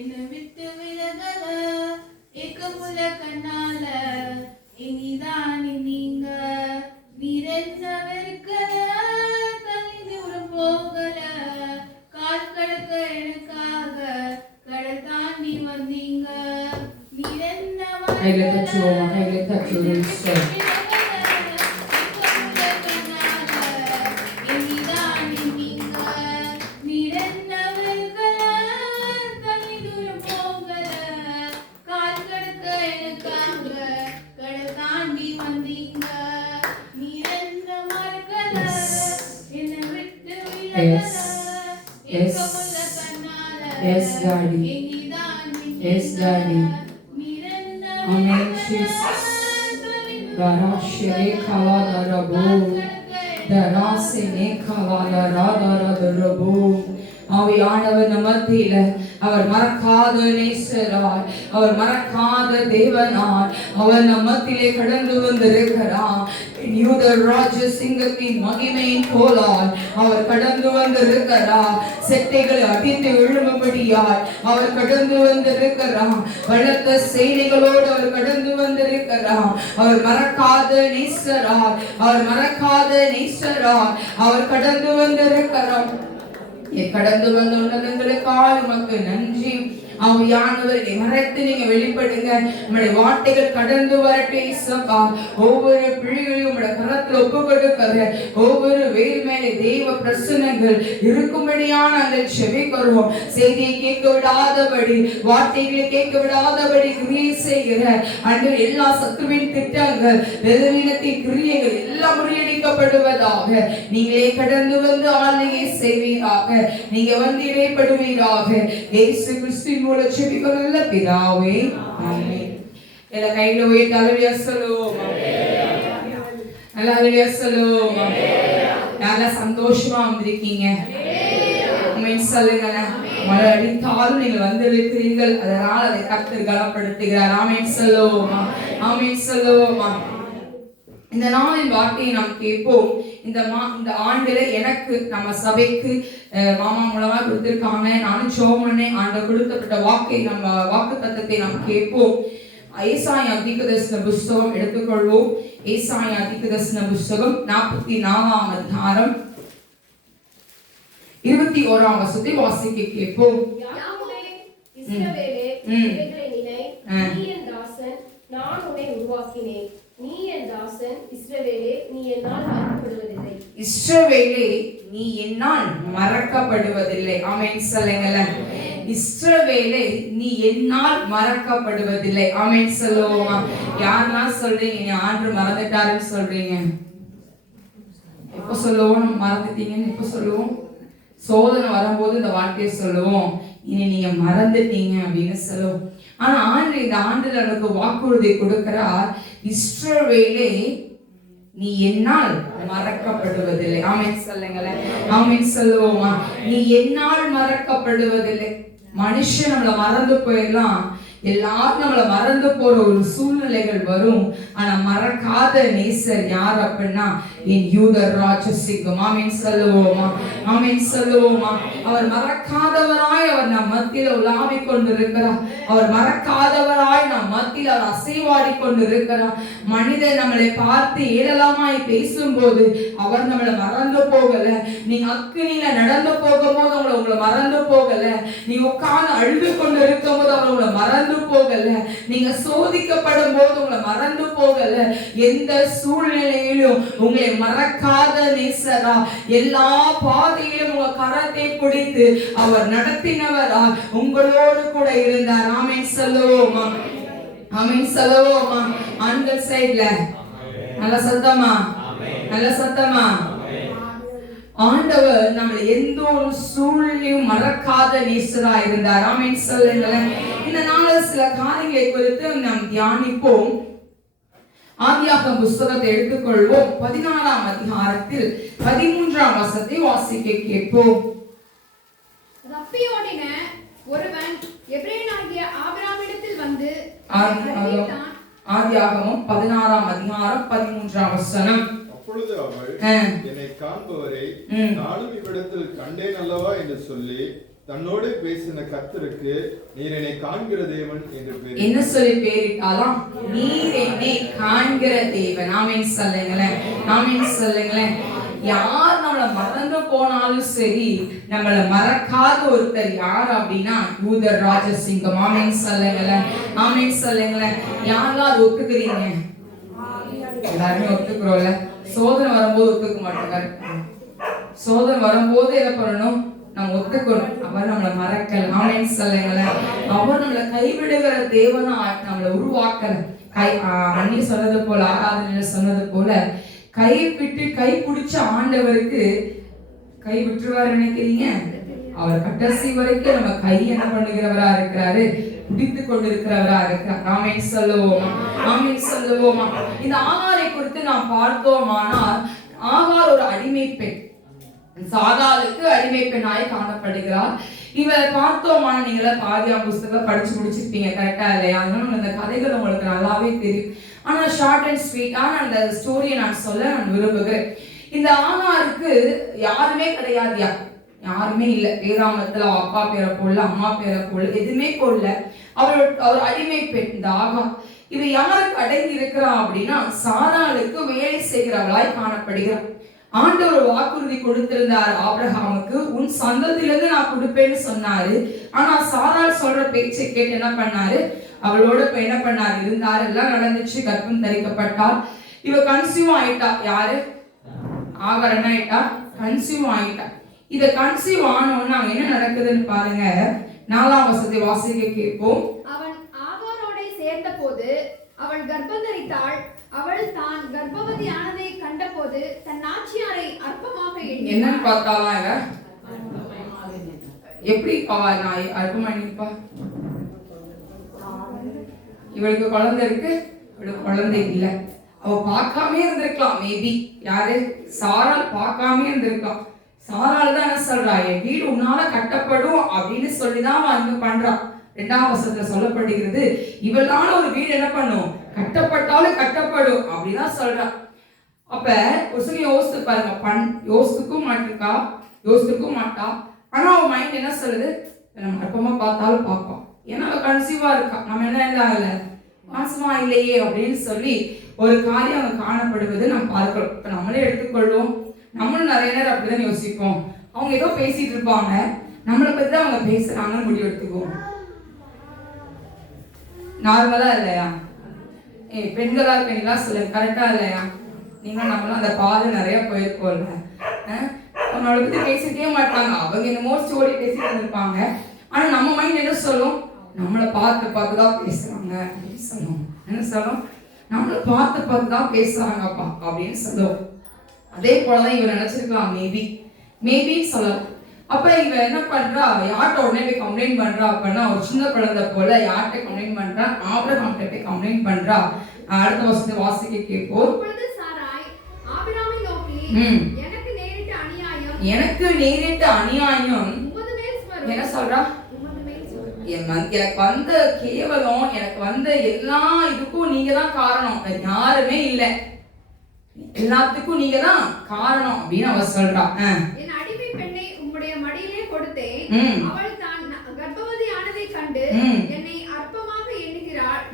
என்னை விட்டு விலகல ஏக்கமுள்ள கண்ணால இனிதான் நீங்க நீர் என்ன வெறுக்கல தனி தூரம் போகல கால் கடக்க எனக்காக கடல் தாண்டி வந்தீங்க நீர் என்ன Yes, Daddy. Yes, Daddy. Amen, Jesus. Darashire kala darabo. Darasine kala darabo. ஆவியானவர் நமத்தில அவர் மறக்காத நேசராய் அவர் மறக்காத தேவனாய் அவர் நமத்திலே கடந்து வந்திருக்கிறார். யூத ராஜ சிங்கத்தின் மகிமையின் போலாய் அவர் கடந்து வந்திருக்கிறார். செட்டைகளை அடித்து எழும்படியாய் அவர் கடந்து வந்திருக்கிறார். பலத்த சேனைகளோடு அவர் கடந்து வந்திருக்கிறார். அவர் மறக்காத நேசராய் அவர் மறக்காத நேசராய் அவர் கடந்து வந்திருக்கிறார். கடந்து வந்த உன்னதங்களுக்காக உமக்கு நன்றி. ஆவியானவரை மறைத்து நீங்க வெளிப்படுங்க. உங்களுடைய வார்த்தைகள் கடந்து வரட்டே இயேசுப்பா. ஒவ்வொரு பிள்ளைகளையும் உங்களுடைய கரத்தில் ஒப்பு கொடுக்கிற ஒவ்வொரு வேல் மேலே தெய்வ பிரசன்னங்கள் இருக்கும்படியான அந்த செபிக்கிறோம். செய்தியை கேட்க விடாதபடி வார்த்தைகளை கேட்க விடாதபடி கிரியை செய்கிற அன்று எல்லா சத்துருவின் திட்டங்கள் வெறுவினத்தின் கிரியைகள் எல்லாம் முறியடிக்கப்படுவதாக. நீங்களே கடந்து வந்து ஆளுகை செய்வீராக. நீங்க வந்து இடைப்படுவீராக. இயேசு கிறிஸ்துவின் மூலம் ஜெபிக்கிறோம் பிதாவே. ஆமென். எல்லா கையில உயர்த்தி அல்லேலூயா சொல்லுவோம். அல்லேலூயா சொல்லுவோம். நல்லா சந்தோஷமா வந்திருக்கீங்க. ஆமென் சொல்லுங்க. மழை அடித்தாலும் நீங்கள் வந்திருக்கிறீர்கள். அதனால் அதை கர்த்தர் கனப்படுத்துகிறார். ஆமென் சொல்லுவோம். ஆமென் சொல்லுவோம். இந்த நாளின் வார்த்தையை நாம் கேட்போம். இந்த ஆண்டுல எனக்கு நம்ம சபைக்கு மாமா மூலமா கொடுத்திருக்காங்க. நானும் சோமனே ஆண்டு கொடுக்கப்பட்ட வாக்கை நம்ம வாக்கு தத்தத்தை நாம் கேட்போம். ஏசாயா தீர்க்கதரிசன புஸ்தகம் எடுத்துக்கொள்வோம். ஏசாயா தீர்க்கதரிசன புஸ்தகம் 44ஆம் அதிகாரம் 21ஆம் வசனத்தை வாசிக்க கேட்போம். நான் உன்னை உருவாக்கினேன். நீ என் தாசன். இஸ்ரவேலே, நீ என்னால் மறக்கப்படுவதில்லை. இஸ்ரவேலே, நீ என்னால் மறக்கப்படுவதில்லை. ஆமென் சொல்லுங்களேன். இஸ்ரவேலே, நீ என்னால் மறக்கப்படுவதில்லை. ஆமென் சொல்லுவோமா? யாரெல்லாம் சொல்றீங்க நீ ஆண்டு மறந்துட்டாருன்னு சொல்றீங்க? எப்ப சொல்லுவோம் மறந்துட்டீங்கன்னு? எப்ப சொல்லுவோம்? சோதனை வரும்போது இந்த வார்த்தையை சொல்லுவோம். இனி நீங்க மறந்துட்டீங்க அப்படின்னு சொல்லுவோம். ஆனா ஆண்டு இந்த ஆண்டுல எனக்கு வாக்குறுதி கொடுக்கிறார். இஸ்ரவேலே, நீ என்னால் மறக்கப்படுவதில்லை. ஆமென் சொல்லுங்களேன். ஆமென் சொல்லுவோமா? நீ என்னால் மறக்கப்படுவதில்லை. மனுஷன் நம்மள மறந்து போயிடலாம். எல்லாரும் நம்மள மறந்து போற ஒரு சூழ்நிலைகள் வரும். ஆனா மறக்காத நேசர் யார் அப்படின்னா என் யூத ராஜசிங்கம். ஆமென் சொல்லுவோமா? ஆமென் சொல்லுவோமா? அவர் மறக்காதவராய் அவர் நம் மத்தியில உலாவிக் கொண்டிருக்கிறார். அவர் மறக்காதவராய் நம் மத்தியில் அவர் அசைவாடி கொண்டிருக்கிறார். மனிதன் நம்மளை பார்த்து ஏளனமாய் பேசும்போது அவர் நம்மளை மறந்து போகல. நீங்க அக்கினியில நடந்து போகும்போது உங்களை மறந்து போகல. நீ உட்கார்ந்து அழுது கொண்டு இருக்கும் போது அவர் உங்களை மறந்து போகல. நீங்க சோதிக்கப்படும் போது உங்களை மறந்து போகல. எந்த சூழ்நிலையிலும் உங்களை மறக்காத நேசரா, எல்லா பாதையிலும் உங்க கரத்தை பிடித்து அவர் நடத்தினவரா உங்களோடு கூட இருந்தார். ஆமென் சொல்லுவோமா? ஆமென் சொல்லுவோமா? ஆண்கள் சைடுல நல்ல சத்தமா, நல்ல சத்தமா. ஆண்டவர் நம்மளை எந்த ஒரு சூழ்நிலையும் மறக்காத நேசரா இருந்தார். ஆமென் சொல்லுங்களேன். இந்த நாளில் சில காரியங்களை குறித்து நாம் தியானிப்போம். ஆதியாகமம் புஸ்தகத்தை எடுத்துக்கொள்வோம். 14ஆம் அதிகாரத்தில் 13ஆம் வசனத்தை வாசிக்க கேட்போம். தப்பியோடின ஒருவன் எபிரேயனாகிய ஆபிரகாமிடத்தில் வந்து ஆதியாகமம் 16ஆம் அதிகாரம் 13ஆம் வசனம். அப்பொழுது அவள் என்னை காண்பவரை நானும் இவ்விடத்தில் கண்டேன் அல்லவா என்று சொல்லி தன்னோடு பேசின கர்த்தருக்கு நீர் என்னை காண்கிற தேவன் என்று பேர். என்ன சொல்லி பேரிட்டாலும் நீர் என்னை காண்கிற தேவன். ஆமென் சொல்லுங்களேன், ஆமென் சொல்லுங்களேன். யார் நம்மளை மறந்து போனாலும் சரி, நம்மளை மறக்காத ஒருத்தர் யார் அப்படின்னா யூதர் ராஜசிங்கம். ஆமென் சொல்லுங்களேன், ஆமென் சொல்லுங்களேன். யாரெல்லாம் அது ஒத்துக்கிறீங்க? எல்லாருமே ஒத்துக்கிறோம்ல. சோதனை வரும்போது ஒத்துக்க மாட்டாங்க. சோதனை வரும்போது என்ன பண்ணணும்? நம்ம ஒத்துக்கணும். அவர் நம்மளை மறக்கல. ஆமென் சொல்லுங்களேன். அவர் நம்மளை கைவிடுகிற தேவனா நம்மளை உருவாக்கல. அன்னி சொன்னது போல, ஆராதனையில சொன்னது போல, கை விட்டு கை பிடிச்ச ஆண்டவருக்கு கை விட்டுருவாரு நினைக்கிறீங்க? அவர் கடைசி வரைக்கும் நம்ம கை என்ன பண்ணுகிறவரா இருக்கிறாரு, பிடித்து கொண்டிருக்கிறவரா இருக்கிறார். ஆமென் சொல்லுவோமா, ஆமென் சொல்லுவோமா. இந்த ஆகாரை குறித்து நாம் பார்த்தோமானால், ஆகார் ஒரு அடிமை பெண், சாதாளுக்கு அடிமை பெண்ணாய் காணப்படுகிறார். இவர் பார்த்தோமான நீங்கள பாதியா புஸ்தகம் படிச்சு முடிச்சிருப்பீங்க, கரெக்டா இல்லையா? அதனால இந்த கதைகள் உங்களுக்கு நல்லாவே தெரியும். ஆனா ஷார்ட் அண்ட் ஸ்வீட்டான அந்த ஸ்டோரியை நான் சொல்ல நான் விரும்புகிறேன். இந்த ஆகாருக்கு யாருமே கிடையாதுயா, யாருமே இல்லை. வேதாமத்துல அப்பா பேரை போடல, அம்மா பேரை போடல, எதுவுமே போடல. அவர் அடிமை பெண் இந்த ஆகார். இவ யாருக்கு அடங்கி இருக்கிறா அப்படின்னா சாராளுக்கு வேலை செய்கிறவளாய் காணப்படுகிறார். ஆண்டவர் வாக்குறுதி கொடுத்திருந்தார் ஆபிரகாமுக்கு, உன் சந்ததியிலிருந்து நான் கொடுப்பேன்னு சொன்னாரு. ஆனா சாராள் சொல்ற பேச்சை கேட்டு என்ன பண்ணாரு? அவளோட இப்ப என்ன பண்ணாரு? இருந்தாரு, எல்லாம் நடந்துச்சு. கர்ப்பம் தரிக்கப்பட்டால் இவ கன்சியூம் ஆயிட்டா. யாரு? ஆகார் என்ன ஆயிட்டா? கன்சியூம் ஆயிட்டா. இத கன்சியூவ் ஆனோன்னு அங்க என்ன நடக்குதுன்னு பாருங்க. 4ஆம் வசனத்தை வாசிக்க கேட்போம். அவன் ஆகாரோட சேர்ந்த போது அவள் கர்ப்பந்தரித்தாள். அவள் தான் கர்ப்பவதி ஆனதை கண்டபோது தன் நாச்சியாரை அற்பமாக எண்ணினாள். என்னன்னு பார்த்தாலாம் இவ எப்படி நான் அற்பமா எண்ணிப்பா? இவளுக்கு குழந்தை இருக்கு, இவளுக்கு குழந்தை இல்லை. அவ பார்க்காமே இருந்திருக்கலாம். மேபி யாரு? சாரால் பார்க்காமே இருந்திருக்கலாம். சாரால் தான் என்ன சொல்றா? என் வீடு உன்னால கட்டப்படும் அப்படின்னு சொல்லிதான் அவன் இங்க பண்றான். 2ஆம் வசனத்துல சொல்லப்படுகிறது, இவளால ஒரு வீடு என்ன பண்ணும்? கட்டப்பட்டாலும் கட்டப்படும் அப்படிதான் சொல்றான். அப்ப ஒரு சொல்லி யோசித்து பாருங்க. யோசித்துக்கும் மாட்டிருக்கா, யோசித்துக்கும் மாட்டா. ஆனா அவன் மைண்ட் என்ன சொல்லுது? நம்ம அற்பமா பார்த்தாலும் பார்ப்போம். ஏன்னா அவ கன்சீவா இருக்கா, நம்ம என்ன இல்ல மாசமா இல்லையே அப்படின்னு சொல்லி ஒரு காரியம் அவங்க காணப்படுவது நம்ம பார்க்கிறோம். இப்ப நம்மளே எடுத்துக்கொள்வோம். நம்மளும் நிறைய நேரம் அப்படிதான் யோசிப்போம். அவங்க ஏதோ பேசிட்டு இருப்பாங்க, நம்மளை பத்தி தான் அவங்க பேசுறாங்கன்னு முடிவு எடுத்துக்குவோம். நார்மலா இல்லையா? பெண்களா பெண்களா சொல்லுங்க, கரெக்டா இல்லையா? நீங்க நம்மளும் அந்த பாதை நிறைய போயிருக்கோம்ல. நம்மளை பத்தி பேசிட்டே மாட்டாங்க, அவங்க என்னமோ ஸ்டோரி பேசிட்டு இருந்திருப்பாங்க. ஆனா நம்ம மைண்ட் என்ன சொல்லும்? நம்மளை பார்த்து தான் பேசுறாங்க அப்படின்னு சொல்லுவோம். என்ன சொல்லும்? நம்மளை பார்த்து தான் பேசுறாங்கப்பா அப்படின்னு சொல்லுவோம். அதே போலதான் இவன் நினைச்சிருக்கலாம். மேபி சொல்லலாம். அப்ப இவ என்ன பண்றா? யார்கிட்ட உடனே போய் கம்ப்ளைண்ட் பண்றா அப்படின்னா, ஒரு சின்ன குழந்தை போல யார்கிட்ட கம்ப்ளைண்ட் பண்றா? ஆபிரகாம் கிட்ட போய் கம்ப்ளைண்ட் பண்றா. அடுத்த வருஷத்தை வாசிக்க கேட்போம். எனக்கு நேரிட்ட அநியாயம் என்ன சொல்றா? எனக்கு வந்த கேவலம், எனக்கு வந்த எல்லா இதுக்கும் நீங்க தான் காரணம், யாருமே இல்லை, எல்லாத்துக்கும் நீங்க தான் காரணம் அப்படின்னு அவ சொல்றா. என் அடிமை பெண்ணை உம்முடைய மடியிலே கொடுத்தேன். அவள் தான் கர்ப்பவதி ஆனதை கண்டு என்னை அற்பமாக எண்ணுகிறாள்.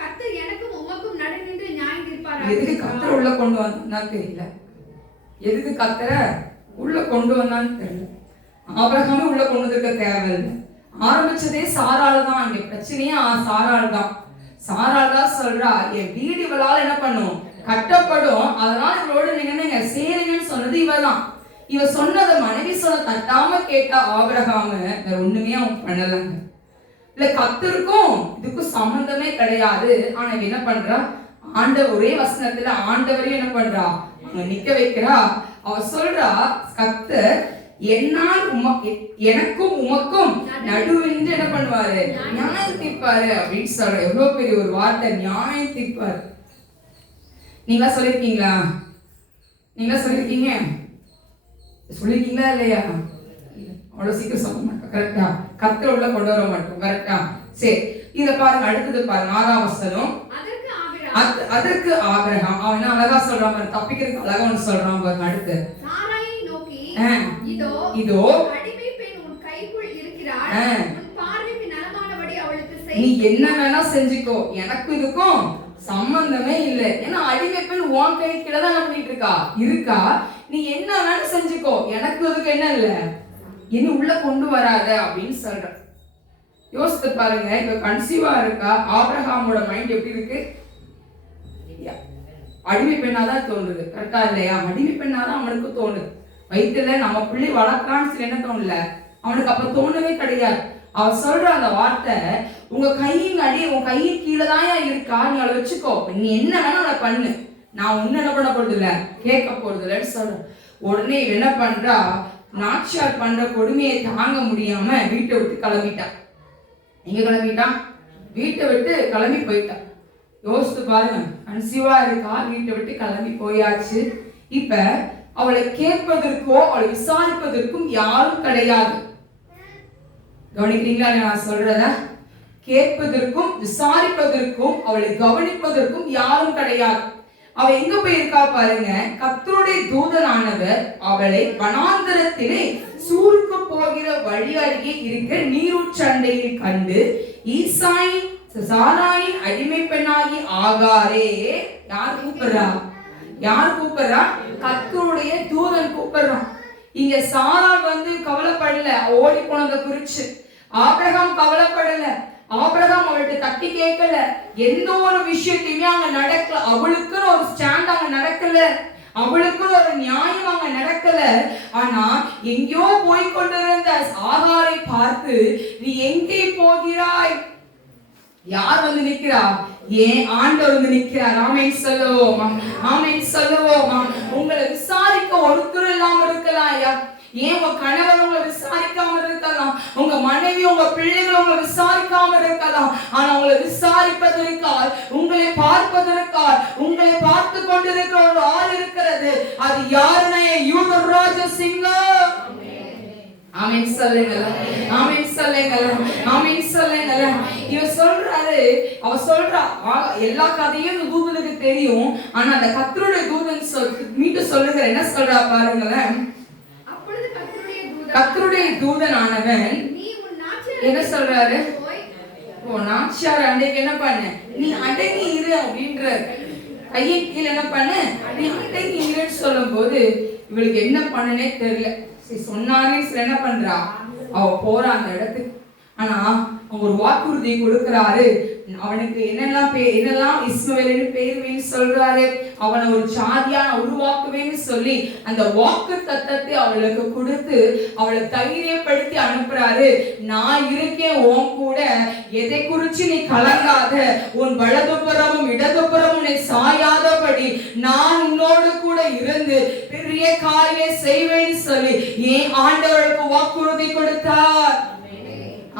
கர்த்தர் எனக்கும் உமக்கும் நடுநின்று நியாயம் தீர்ப்பார். எதுக்கு கர்த்தர் உள்ள கொண்டு வந்தான்னு தெரியல. எதுக்கு கர்த்தரை உள்ள கொண்டு வந்தான்னு தெரியல. ஆபிரகாமே உள்ள கொண்டு வந்திருக்க தேவையில்லை. ஆரம்பிச்சதே சாராள் தான். இங்க பிரச்சனையே சாராள் தான். சாராள் தான் சொல்றா, என் வீடு இவளால என்ன பண்ணும்? கட்டப்படும். அதனால இவளோட நீங்க சேருங்கன்னு சொன்னது இவதான். இவ சொன்னதை மனைவி சொன்ன தட்டாம கேட்டா ஆபிரகாம் வேற ஒண்ணுமே அவன் பண்ணலங்க. இல்ல கர்த்தருக்கும் இதுக்கும் சம்பந்தமே கிடையாது. ஆனா இவ என்ன பண்றா? ஆண்டவர் ஒரே வசனத்துல ஆண்டவரையும் என்ன பண்றா? அங்க நிக்க வைக்கிறா. அவ சொல்றா, கர்த்தர் என்னால் எனக்கும் உமக்கும் நடுவின்று என்ன பண்ணுவாரு? நியாயம் தீர்ப்பாரு அப்படின்னு சொல்ற. எவ்வளவு பெரிய ஒரு வார்த்தை, நியாயம் தீர்ப்பாரு. நீங்களா சொல்லிருக்கீங்களா? நீங்களா சொல்லிருக்கீங்க? சொல்லிருக்கீங்களா இல்லையா? அவ்வளவு சீக்கிரம் சொல்ல மாட்டோம், கரெக்டா? கர்த்தர் உள்ள கொண்டு வர மாட்டோம், கரெக்டா? சரி, இத பாருங்க. அடுத்தது பாருங்க, 6ஆம் வசனம். அதற்கு ஆபிரகாம் அவன் அழகா சொல்றான், தப்பிக்கிறதுக்கு அழகா ஒன்று சொல்றான் பாருங்க. அடுத்து சாராயை நோக்கி, இதோ இதோ அடிமை பெண் உன் கைக்குள் உன் பார்வைக்கு நலமானபடி அவளுக்கு நீ செய். என்ன வேணா செஞ்சுக்கோ, எனக்கு இதுக்கும் சம்பந்தமே இல்லை. ஏன்னா அடிமை பெண் உன் கை கீழே தான் என்ன பண்ணிட்டு இருக்கா. நீ என்ன வேணா செஞ்சுக்கோ, எனக்கு இதுக்கு என்ன இல்லை, இனி உள்ள கொண்டு வராத அப்படின்னு சொல்ற. யோசித்து பாருங்க, இப்ப கன்சீவா இருக்கா, ஆபிரகாமோட மைண்ட் எப்படி இருக்கு? அடிமை பெண்ணாதான் தோணுது. கரெக்டா இல்லையா? அடிமை பெண்ணாதான் அவனுக்கு தோணுது. வயிற்றுல நம்ம பிள்ளை வளர்க்கலான்னு சொல்லி என்ன தோணல அவனுக்கு, அப்ப தோணவே கிடையாது. அவ சொல்ற அந்த வார்த்தை, உங்க கையின் அடி உன் கையின் கீழே தான் இருக்கா, நீ அவளை வச்சுக்கோ, நீ என்ன வேணா அவளை பண்ணு, நான் ஒண்ணு என்ன பண்ண போறது இல்ல, கேட்க போறது இல்லைன்னு சொல்ற. உடனே என்ன பண்றா, நாச்சியார் பண்ற கொடுமையை தாங்க முடியாம வீட்டை விட்டு கிளம்பிட்டா. எங்க கிளம்பிட்டான்? வீட்டை விட்டு கிளம்பி போயிட்டான். யோசித்து பாருங்க, கன்சீவா இருக்கா, வீட்டை விட்டு கிளம்பி போயாச்சு. இப்ப அவளை கேட்பதற்கோ அவளை விசாரிப்பதற்கும் யாரும் கிடையாது. கவனிக்கிறீங்களா நான் சொல்றத? கேட்பதற்கும் விசாரிப்பதற்கும் அவளை கவனிப்பதற்கும் யாரும் கிடையாது. அவ எங்க போயிருக்கா பாருங்க. கர்த்தருடைய தூதனானவர் அவளை வனாந்தரத்திலே சூருக்கு போகிற வழி அருகே இருக்கிற நீரூற்றண்டையில் கண்டு, ஈசாயின் சாராயின் அடிமை பெண்ணாகி ஆகாரே, யார் கூப்பிடுறா? கர்த்தருடைய தூதன் கூப்பிடுறான். இங்க சாராள் கவலைப்படல, ஓடி போனதை குறிச்சு. ஆபிரகாம் கவலைப்படல, ஆபிரகாம் அவள்கிட்ட தட்டி கேட்கல, எந்த ஒரு விஷயத்தையுமே அங்க நடக்கல. அவளுக்குன்னு ஒரு ஸ்டாண்ட் அங்க நடக்கல, அவளுக்குன்னு ஒரு நியாயம் அங்க நடக்கல. ஆனா எங்கேயோ போய் கொண்டிருந்த ஆகாரை பார்த்து, நீ எங்கே போகிறாய்? யார் நிக்கிறா? ஏன் ஆண்டவர் நிக்கிறார். ஆமென் சொல்லுவோமா? ஆமென் சொல்லுவோமா? உங்களை விசாரிக்க ஒருத்தர் இல்லாம இருக்கலாம் ஐயா. ஏன் உங்க கணவர் உங்களை விசாரிக்காம இருக்கலாம், உங்க மனைவி உங்க பிள்ளைகள் உங்களை விசாரிக்காம இருக்கலாம். ஆனா உங்களை விசாரிப்பதற்கால், உங்களை பார்ப்பதற்கால், உங்களை பார்த்து கொண்டிருக்கிற ஒரு ஆள் இருக்கிறது. அது யாருன்னா யூதராஜ சிங்கம். ஆமென் சொல்லுங்களா? ஆமென் சொல்லுங்களா? ஆமென் சொல்லுங்களா? இவ சொல்றாரு, அவ சொல்றா, எல்லா கதையும் தூதனுக்கு தெரியும். ஆனா அந்த கர்த்தருடைய தூதன் மீண்டும் சொல்லுகிற என்ன சொல்றா பாருங்களேன். கர்த்தருடைய தூதனானவன் என்ன சொல்றாரு? நாச்சியார் அன்றைக்கு என்ன பண்ண, நீ அடங்கி இரு அப்படின்ற, கையை கீழே என்ன பண்ண, நீ அடங்கி இருன்னு சொல்லும் போது இவளுக்கு என்ன பண்ணனே தெரியல. சொன்னாரே என்ன பண்றா, அவ போறா அந்த இடத்துக்கு. ஆனா அவங்க ஒரு வாக்குறுதி கொடுக்கிறாரு. அவனுக்கு என்னெல்லாம் இஸ்மவேல்னு பேர் சொல்றாரு. அவனை ஒரு ஜாதியான உருவாக்குவேன்னு சொல்லி அந்த வாக்கு தத்தத்தை அவளுக்கு கொடுத்து அவளை தைரியப்படுத்தி அனுப்புறாரு. நான் இருக்கேன் உன் கூட, எதை குறிச்சு நீ கலங்காத, உன் வலதுபுறமும் இடதுபுறமும் உன்னை சாயாதபடி நான் உன்னோடு கூட இருந்து பெரிய காரியம் செய்வேன்னு சொல்லி ஏன் ஆண்டவருக்கு வாக்குறுதி கொடுத்தார்.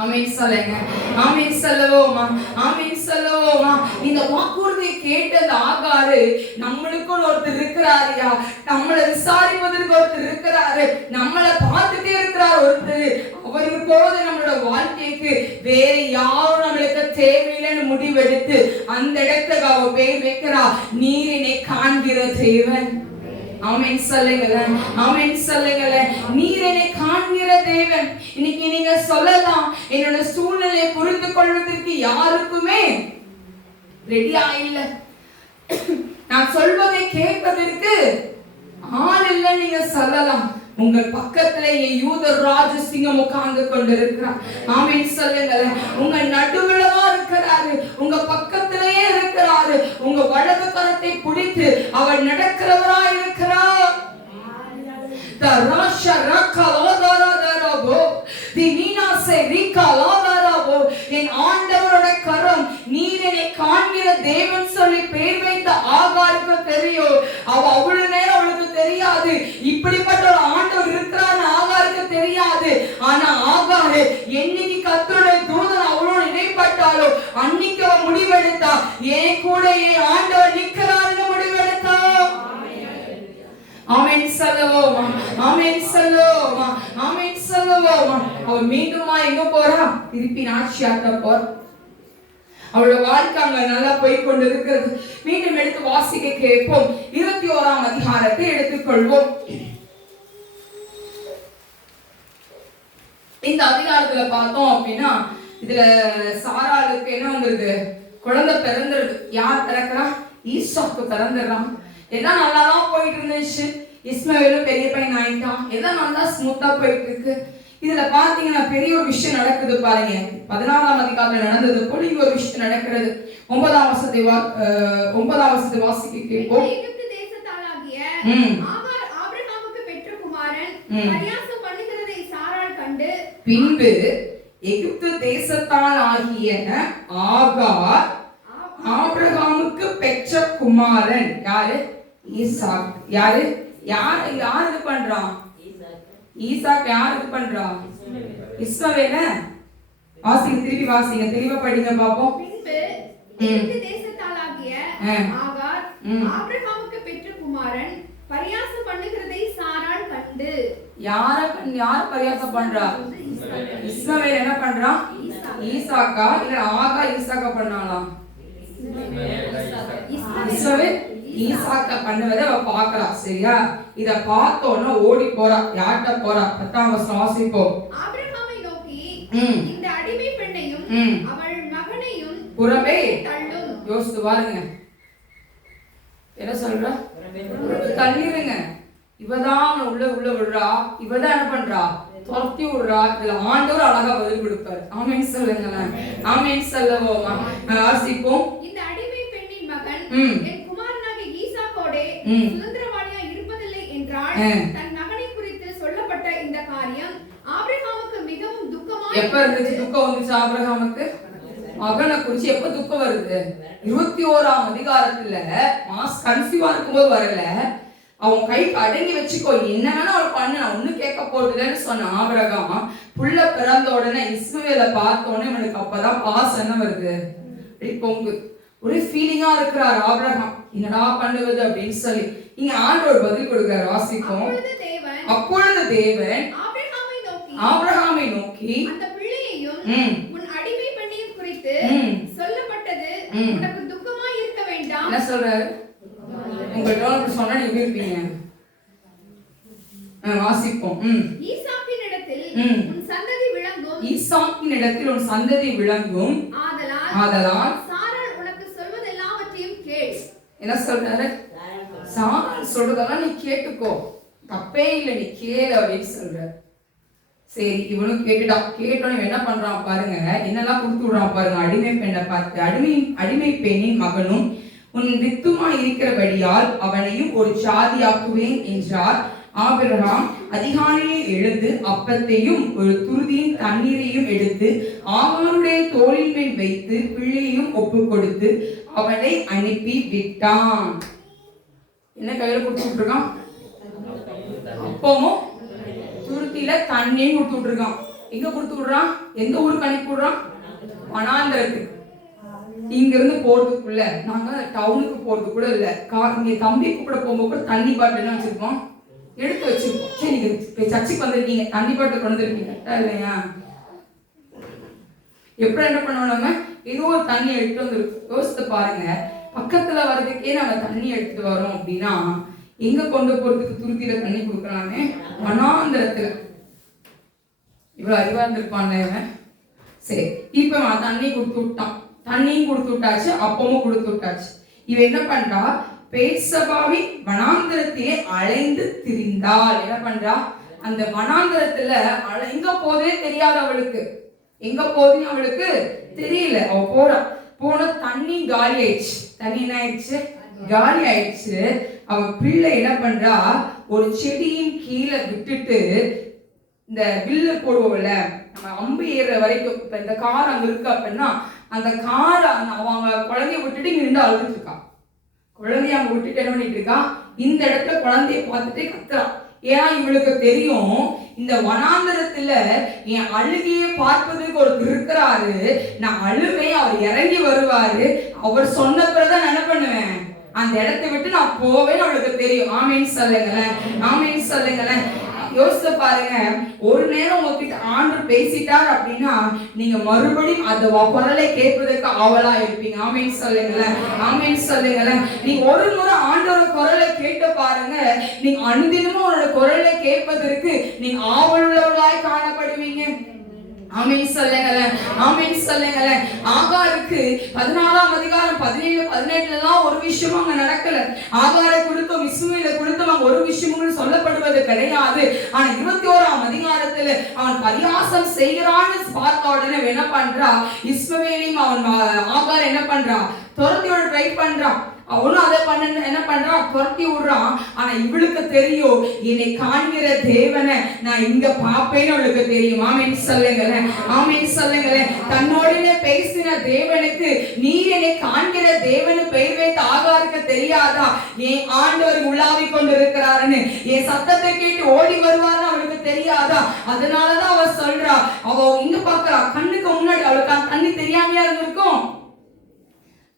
ஆமென் சொல்லுங்க. ஆமென் சொல்லுவோமா? ஆமென் சொல்லுவோமா? இந்த வாக்குறுதியை கேட்ட ஆகாரு, நம்மளுக்கும் ஒருத்தர் இருக்கிறாரியா, நம்மளை விசாரிப்பதற்கு ஒருத்தர் இருக்கிறாரு, நம்மளை பார்த்துட்டே இருக்கிறார் ஒருத்தர், அவருக்கு போது நம்மளோட வாழ்க்கைக்கு வேற யாரும் நம்மளுக்கு தேவையில்லைன்னு முடிவெடுத்து அந்த இடத்துக்கு அவ பேர் வைக்கிறா, நீர் என்னை காண்கிற தேவன். ஆமென் சொல்லுங்களே. ஆமென் சொல்லுங்களே. நீர் என்னை காண்கிற தேவன். இன்னைக்கு நீங்க சொல்லலாம், என்னோட சூழ்நிலையை புரிந்து கொள்வதற்கு யாருக்குமே ரெடியா இல்ல, நான் சொல்வதை கேட்பதற்கு ஆள் இல்லை நீங்க சொல்லலாம். உங்கள் பக்கத்துல என் யூதர் ராஜசிங்கம் உட்கார்ந்து கொண்டிருக்கிறார். ஆமென் சொல்லுங்களே. உங்க நடுவுலவா இருக்கிறாரு, உங்க பக்கத்திலேயே இருக்கிறாரு, உங்க வலது கரத்தை பிடித்து அவர் நடக்கிறவரா இருக்கிறார். என் ஆண்டவரோட கரம், நீர் என்னை காண்கிற தேவன் சொல்லி பேர் வைத்த ஆகாருக்கு தெரியும். அவ்வளவு நேரம் அவளுக்கு தெரியாது இப்படிப்பட்ட ஒரு ஆண்டவர் இருக்கிறான்னு ஆகாருக்கு தெரியாது. ஆனா ஆகாரு என்னைக்கு கர்த்தருடைய தூதன் அவளோட இடைப்பட்டாலோ அன்னைக்கு அவன் முடிவெடுத்தா, என் கூட என் ஆண்டவர் நிற்கிறாருன்னு முடிவெடுத்தா. ஆமென் சொல்லுவோமா? ஆமென் சொல்லுவோமா? ஆமென் சொல்லுவோமா? அவ மீண்டுமா எங்க போறா? திருப்பி நாச்சியார்ட்ட போறா. அவளோட வாழ்க்கை அங்க நல்லா போய் கொண்டு இருக்கிறது. மீண்டும் எடுத்து வாசிக்க கேட்போம். 21ஆம் அதிகாரத்தை எடுத்துக்கொள்வோம். இந்த அதிகாரத்துல பார்த்தோம் அப்படின்னா இதுல சாராளுக்கு என்ன வந்துருது, குழந்தை பிறந்துருது. யார் பிறக்கிறா? ஈசாக்கு பிறந்துடுறான். எல்லாம் நல்லாதான் போயிட்டு இருந்துச்சு. இஸ்மாவேலும் பெரிய பையன் ஆயிட்டான். எல்லாம் நல்லா ஸ்மூத்தா போயிட்டு இருக்கு. இதுல பாத்தீங்கன்னா பெரிய ஒரு விஷயம் நடக்குது பாருங்க. 14ஆம் அதிகாரத்துல நடந்தது போல இங்க ஒரு விஷயம் நடக்கிறது. 9ஆம் வசனத்தை வாசிக்க கேட்போம். எகிப்து தேசத்தாளாகிய ஆகார் ஆபிரகாமுக்கு பெற்ற குமாரன் பரியாசம் பண்ணுகிறதை சாராள் கண்டு, பின்பு எகிப்து தேசத்தால் ஆகிய ஆகார் ஆபிரகாமுக்கு பெற்ற குமாரன் யாரு? ஈசாக். யாரு இது பண்றான்? ஈசாக். யார் இது பண்றான்? இஸ்மவேல. வாசிங்க, திருப்பி வாசிங்க, தெளிவா படிங்க பாப்போம். பின்பு எகிப்து தேசத்தாளாகிய ஆகார் ஆபிரகாமுக்கு பெற்ற குமாரன் பரியாசம் பண்ணுகிறதை சாராள் கண்டு. யார் பரியாசம் பண்றா? இஸ்மவேல் என்ன பண்றான்? ஈசாக்கா இல்ல ஆகார் ஈசாக்கா பண்ணாலாம்? இஸ்மவேல் ஈசாக்க பண்ணுவதை அவ பாக்குறா. சரியா? இத பார்த்தோன்னா ஓடி போறா. யார்கிட்ட போறா? 10ஆம் வசனம் வாசிப்போம். ஆபிரகாமை நோக்கி, இந்த அடிமை பெண்ணையும் அவள் மகனையும் புறமே தள்ளும். யோசித்து பாருங்க, என்ன சொல்ற? தள்ளிருங்க. இவதான் உள்ள விடுறா. இவதான் என்ன பண்றா? துரத்தி விடுறா. இதுல ஆண்டவர் அழகா பதில் கொடுப்பாரு. ஆமென் சொல்லுங்களேன். ஆமென் சொல்லவோமா? வாசிப்போம். இந்த அடிமை பெண்ணின் மகன் என் குமாரனாகிய ஈசாக்கோடே சுதந்திரவாளியா இருப்பதில்லை என்றால் தன் மகனை குறித்து சொல்லப்பட்ட இந்த காரியம் ஆபிரகாமுக்கு மிகவும் துக்கமாக. எப்ப இருந்துச்சு துக்கம் வந்துச்சு ஆபிரகாமுக்கு? மகனை குறிச்சு எப்ப துக்கம் வருது? 21ஆம் அதிகாரத்துல கன்சீவா இருக்கும்போது வரல. அவன் கைக்கு அடங்கி வச்சுக்கோ, என்ன வேணா அவள் பண்ணு, நான் ஒண்ணு கேட்க போறதுலன்னு சொன்ன ஆபிரகாம் புள்ள பிறந்த உடனே இஸ்மவேலை பார்த்த உடனே அவனுக்கு அப்பதான் பாசம் என்ன வருது? பொங்கு. ஒரே ஃபீலிங்கா இருக்கிறார் ஆபிரகாம். என்னடா பண்ணுவது அப்படின்னு சொல்லி இங்க ஆண்டவர் பதில் கொடுக்கிறார். வாசிப்போம். அப்பொழுது தேவன் ஆபிரகாமை நோக்கி, அந்த பிள்ளையையும் உன் அடிமை பெண்ணையும் குறித்து சொல்லப்பட்டது உனக்கு துக்கமா இருக்க வேண்டாம். என்ன சொல்றாரு? உங்கள்ட்ட சொன்னா நீங்க இருப்பீங்க. வாசிப்போம். ஈசாக்கினிடத்தில் உன் சந்ததி விளங்கும். ஈசாக்கினிடத்தில் உன் சந்ததி விளங்கும். ஆதலால் சாராள் உனக்கு சொல்வதெல்லாவற்றையும் கேள். என்ன சொல்றாரு? சாராள் சொல்றதெல்லாம் நீ கேட்டுக்கோ, தப்பே இல்லை, நீ கேளு அப்படின்னு சொல்ற. சரி, இவனும் கேட்டுட்டான். கேட்டோன்னு என்ன பண்றான் பாருங்க, என்னெல்லாம் கொடுத்து விடுறான் பாருங்க. அடிமை பெண்ணை பார்த்து, அடிமை பெண்ணின் மகனும் உன் வித்துமா இருக்கிறபடியால் அவனையும் ஒரு சாதியாக்குவேன் என்றார். ஆபிரகாம் அதிகாலையே எழுந்து அப்பத்தையும் ஒரு துருதியின் தண்ணீரையும் எடுத்து ஆகாருடைய தோளின் மேல் வைத்து பிள்ளையையும் ஒப்பு கொடுத்து அவனை அனுப்பி விட்டான். என்ன கையில கொடுத்து விட்டுருக்கான்? அப்பமும் துருத்தியில தண்ணியும் கொடுத்து விட்டுருக்கான். எங்க கொடுத்து விடுறான்? எந்த ஊருக்கு அனுப்பி விடுறான்? வனாந்தரத்துக்கு. இங்க இருந்து போறதுக்குள்ள, நாங்க டவுனுக்கு போறதுக்குள்ள இல்ல, இங்க தம்பி கூப்பிட போகும்போது கூட தண்ணி பாட்டில் என்ன வச்சிருப்போம், எடுத்து வச்சிருப்போம். சரி, நீங்க சர்ச்சுக்கு வந்திருக்கீங்க, தண்ணி பாட்டில் கொண்டு வந்திருக்கீங்க இல்லையா? எப்படி என்ன பண்ணுவோம், நம்ம ஏதோ ஒரு தண்ணி எடுத்துட்டு வந்துருக்கோம். யோசித்து பாருங்க, பக்கத்துல வர்றதுக்கே நம்ம தண்ணி எடுத்துட்டு வரோம் அப்படின்னா எங்க கொண்டு போறதுக்கு துருத்தியில தண்ணி கொடுக்கலாமே? வனாந்தரத்துல. இவ்வளவு அறிவா இருந்திருப்பான்ல. சரி, இப்ப தண்ணி கொடுத்து விட்டான். தண்ணியும் கொடுத்து விட்டாச்சு, அப்பமும் கொடுத்து விட்டாச்சு. இவ என்ன பண்றா? பேர்சபாவின் வனாந்தரத்திலே அலைந்து திரிந்தாள். என்ன பண்றா? அந்த வனாந்தரத்துல எங்க போதே தெரியாது அவளுக்கு, எங்க போதுன்னு அவளுக்கு தெரியல. அவ போன தண்ணி காலி ஆயிடுச்சு. தண்ணி என்ன ஆயிடுச்சு? காலி ஆயிடுச்சு. அவ பிள்ளை என்ன பண்றா? ஒரு செடியின் கீழே விட்டுட்டு, இந்த வில்லு போடுவோம்ல, நம்ம அம்பு ஏறுற வரைக்கும், இப்ப இந்த கார் அங்க இருக்கு அப்படின்னா அந்த காரை அவங்க குழந்தைய விட்டுட்டு இங்க நின்று அழுதுட்டு இருக்கா. குழந்தைய அவங்க விட்டுட்டு என்ன பண்ணிட்டு இருக்கா? இந்த இடத்துல குழந்தைய பார்த்துட்டே கத்துறான். ஏன்னா இவளுக்கு தெரியும், இந்த வனாந்தரத்துல என் அழுகையை பார்ப்பதுக்கு ஒருத்தர் இருக்கிறாரு, நான் அழுவேன், அவர் இறங்கி வருவாரு, அவர் சொன்ன பிறகுதான் என்ன பண்ணுவேன், அந்த இடத்தை விட்டு நான் போவேன்னு அவளுக்கு தெரியும். ஆமேன்னு சொல்லுங்களேன், ஆமேன்னு சொல்லுங்களேன். யோசித்து பாருங்க, ஒரு நேரம் உங்ககிட்ட ஆண்டவர் பேசிட்டார் அப்படின்னா நீங்க மறுபடியும் அந்த குரலை கேட்பதற்கு ஆவலா இருப்பீங்க. ஆமேன்னு சொல்லுங்களேன், ஆமேன்னு சொல்லுங்களேன். நீங்க ஒரு முறை ஆண்டவரோட குரலை கேட்டு பாருங்க, நீங்க அனுதினமும் அவரோட குரலை கேட்பதற்கு நீங்க ஆவலுள்ளவர்களாய் காணப்படுவீங்க. ஆமென் சொல்லுங்களேன். ஆமென் சொல்லுங்களேன். ஆகாருக்கு 16ஆம் அதிகாரம் 17 18 ஒரு விஷயமும் அங்க நடக்கல. ஆகாரை கொடுத்தும் இஸ்மவேலை கொடுத்தும் அங்க ஒரு விஷயமும் சொல்லப்படுவது கிடையாது. ஆனா 21ஆம் அதிகாரத்துல அவன் பரியாசம் செய்கிறான்னு பார்த்த உடனே என்ன பண்றா, இஸ்மவேலையும் அவன் ஆகார் என்ன பண்றா, துரத்தி விட ட்ரை பண்றான். அவனும் அதை பண்ண என்ன பண்றான், துரத்தி விடுறான். ஆனா இவளுக்கு தெரியும், என்னை காண்கிற தேவனை நான் இங்க பாப்பேன்னு அவளுக்கு தெரியும். ஆமென் சொல்லுங்களேன். ஆமென் சொல்லுங்களேன். தன்னோட பேசின தேவனுக்கு நீர் என்னை காண்கிற தேவனு பெயர் வைத்த ஆகாருக்கு தெரியாதா என் ஆண்டவர் உலாவி கொண்டிருக்கிறாருன்னு, என் சத்தத்தை கேட்டு ஓடி வருவாருன்னு அவளுக்கு தெரியாதா? அதனாலதான் அவ சொல்றா, அவ இங்க பாக்குறா, கண்ணுக்கு முன்னாடி அவளுக்கு தண்ணி தெரியாமையா இருந்திருக்கும்.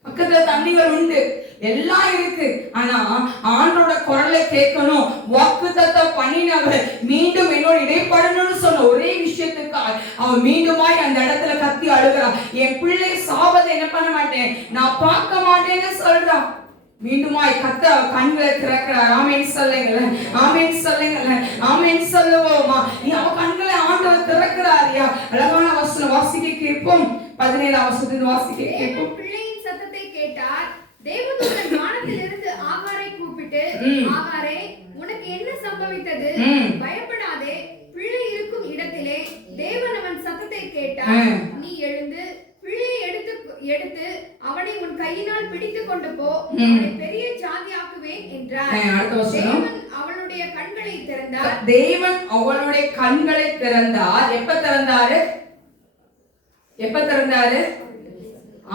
பக்கத்துல தண்ணிகள் உண்டு, எல்லாம் இருக்கு. ஆனா ஆண்டோட குரலை கேட்கணும், வாக்குத்தத்தம் பண்ணினவர் மீண்டும் என்னோட இடைப்படணும்னு சொன்ன ஒரே விஷயத்துக்காக அவன் மீண்டுமாய் அந்த இடத்துல கத்தி அழுகிறா. என் பிள்ளை சாவதை என்ன பண்ண மாட்டேன், நான் பார்க்க மாட்டேன்னு சொல்றான். மீண்டுமாய் கத்த கண்களை திறக்கிறார். ஆமென் சொல்லுங்களேன். ஆமென் சொல்லுங்களேன். ஆமென் சொல்லுவோமா. நீ அவ கண்களை ஆண்டவர் திறக்கிறாரியா. அழகான வசனம் வாசிக்க கேட்போம். 17ஆம் வசனத்திலிருந்து வாசிக்க கேட்போம். பிள்ளையின் சத்தத்தை கேட்டார். தேவதூதன் வானத்திலிருந்து ஆகாரை கூப்பிட்டு, ஆகாரே, உனக்கு என்ன சம்பவித்தது? பயப்படாதே, பிள்ளை இருக்கும் இடத்திலே தேவன் அவன் சத்தத்தை கேட்டார். நீ எழுந்து பிள்ளையை எடுத்து அவனை உன் கையினால் பிடித்துக் கொண்டு போ, அவனை பெரிய ஜாதியாக்குவேன் என்றார். தேவன் அவளுடைய கண்களை திறந்தார். தேவன் அவளுடைய கண்களை திறந்தார். எப்ப திறந்தாரு? எப்ப திறந்தாரு?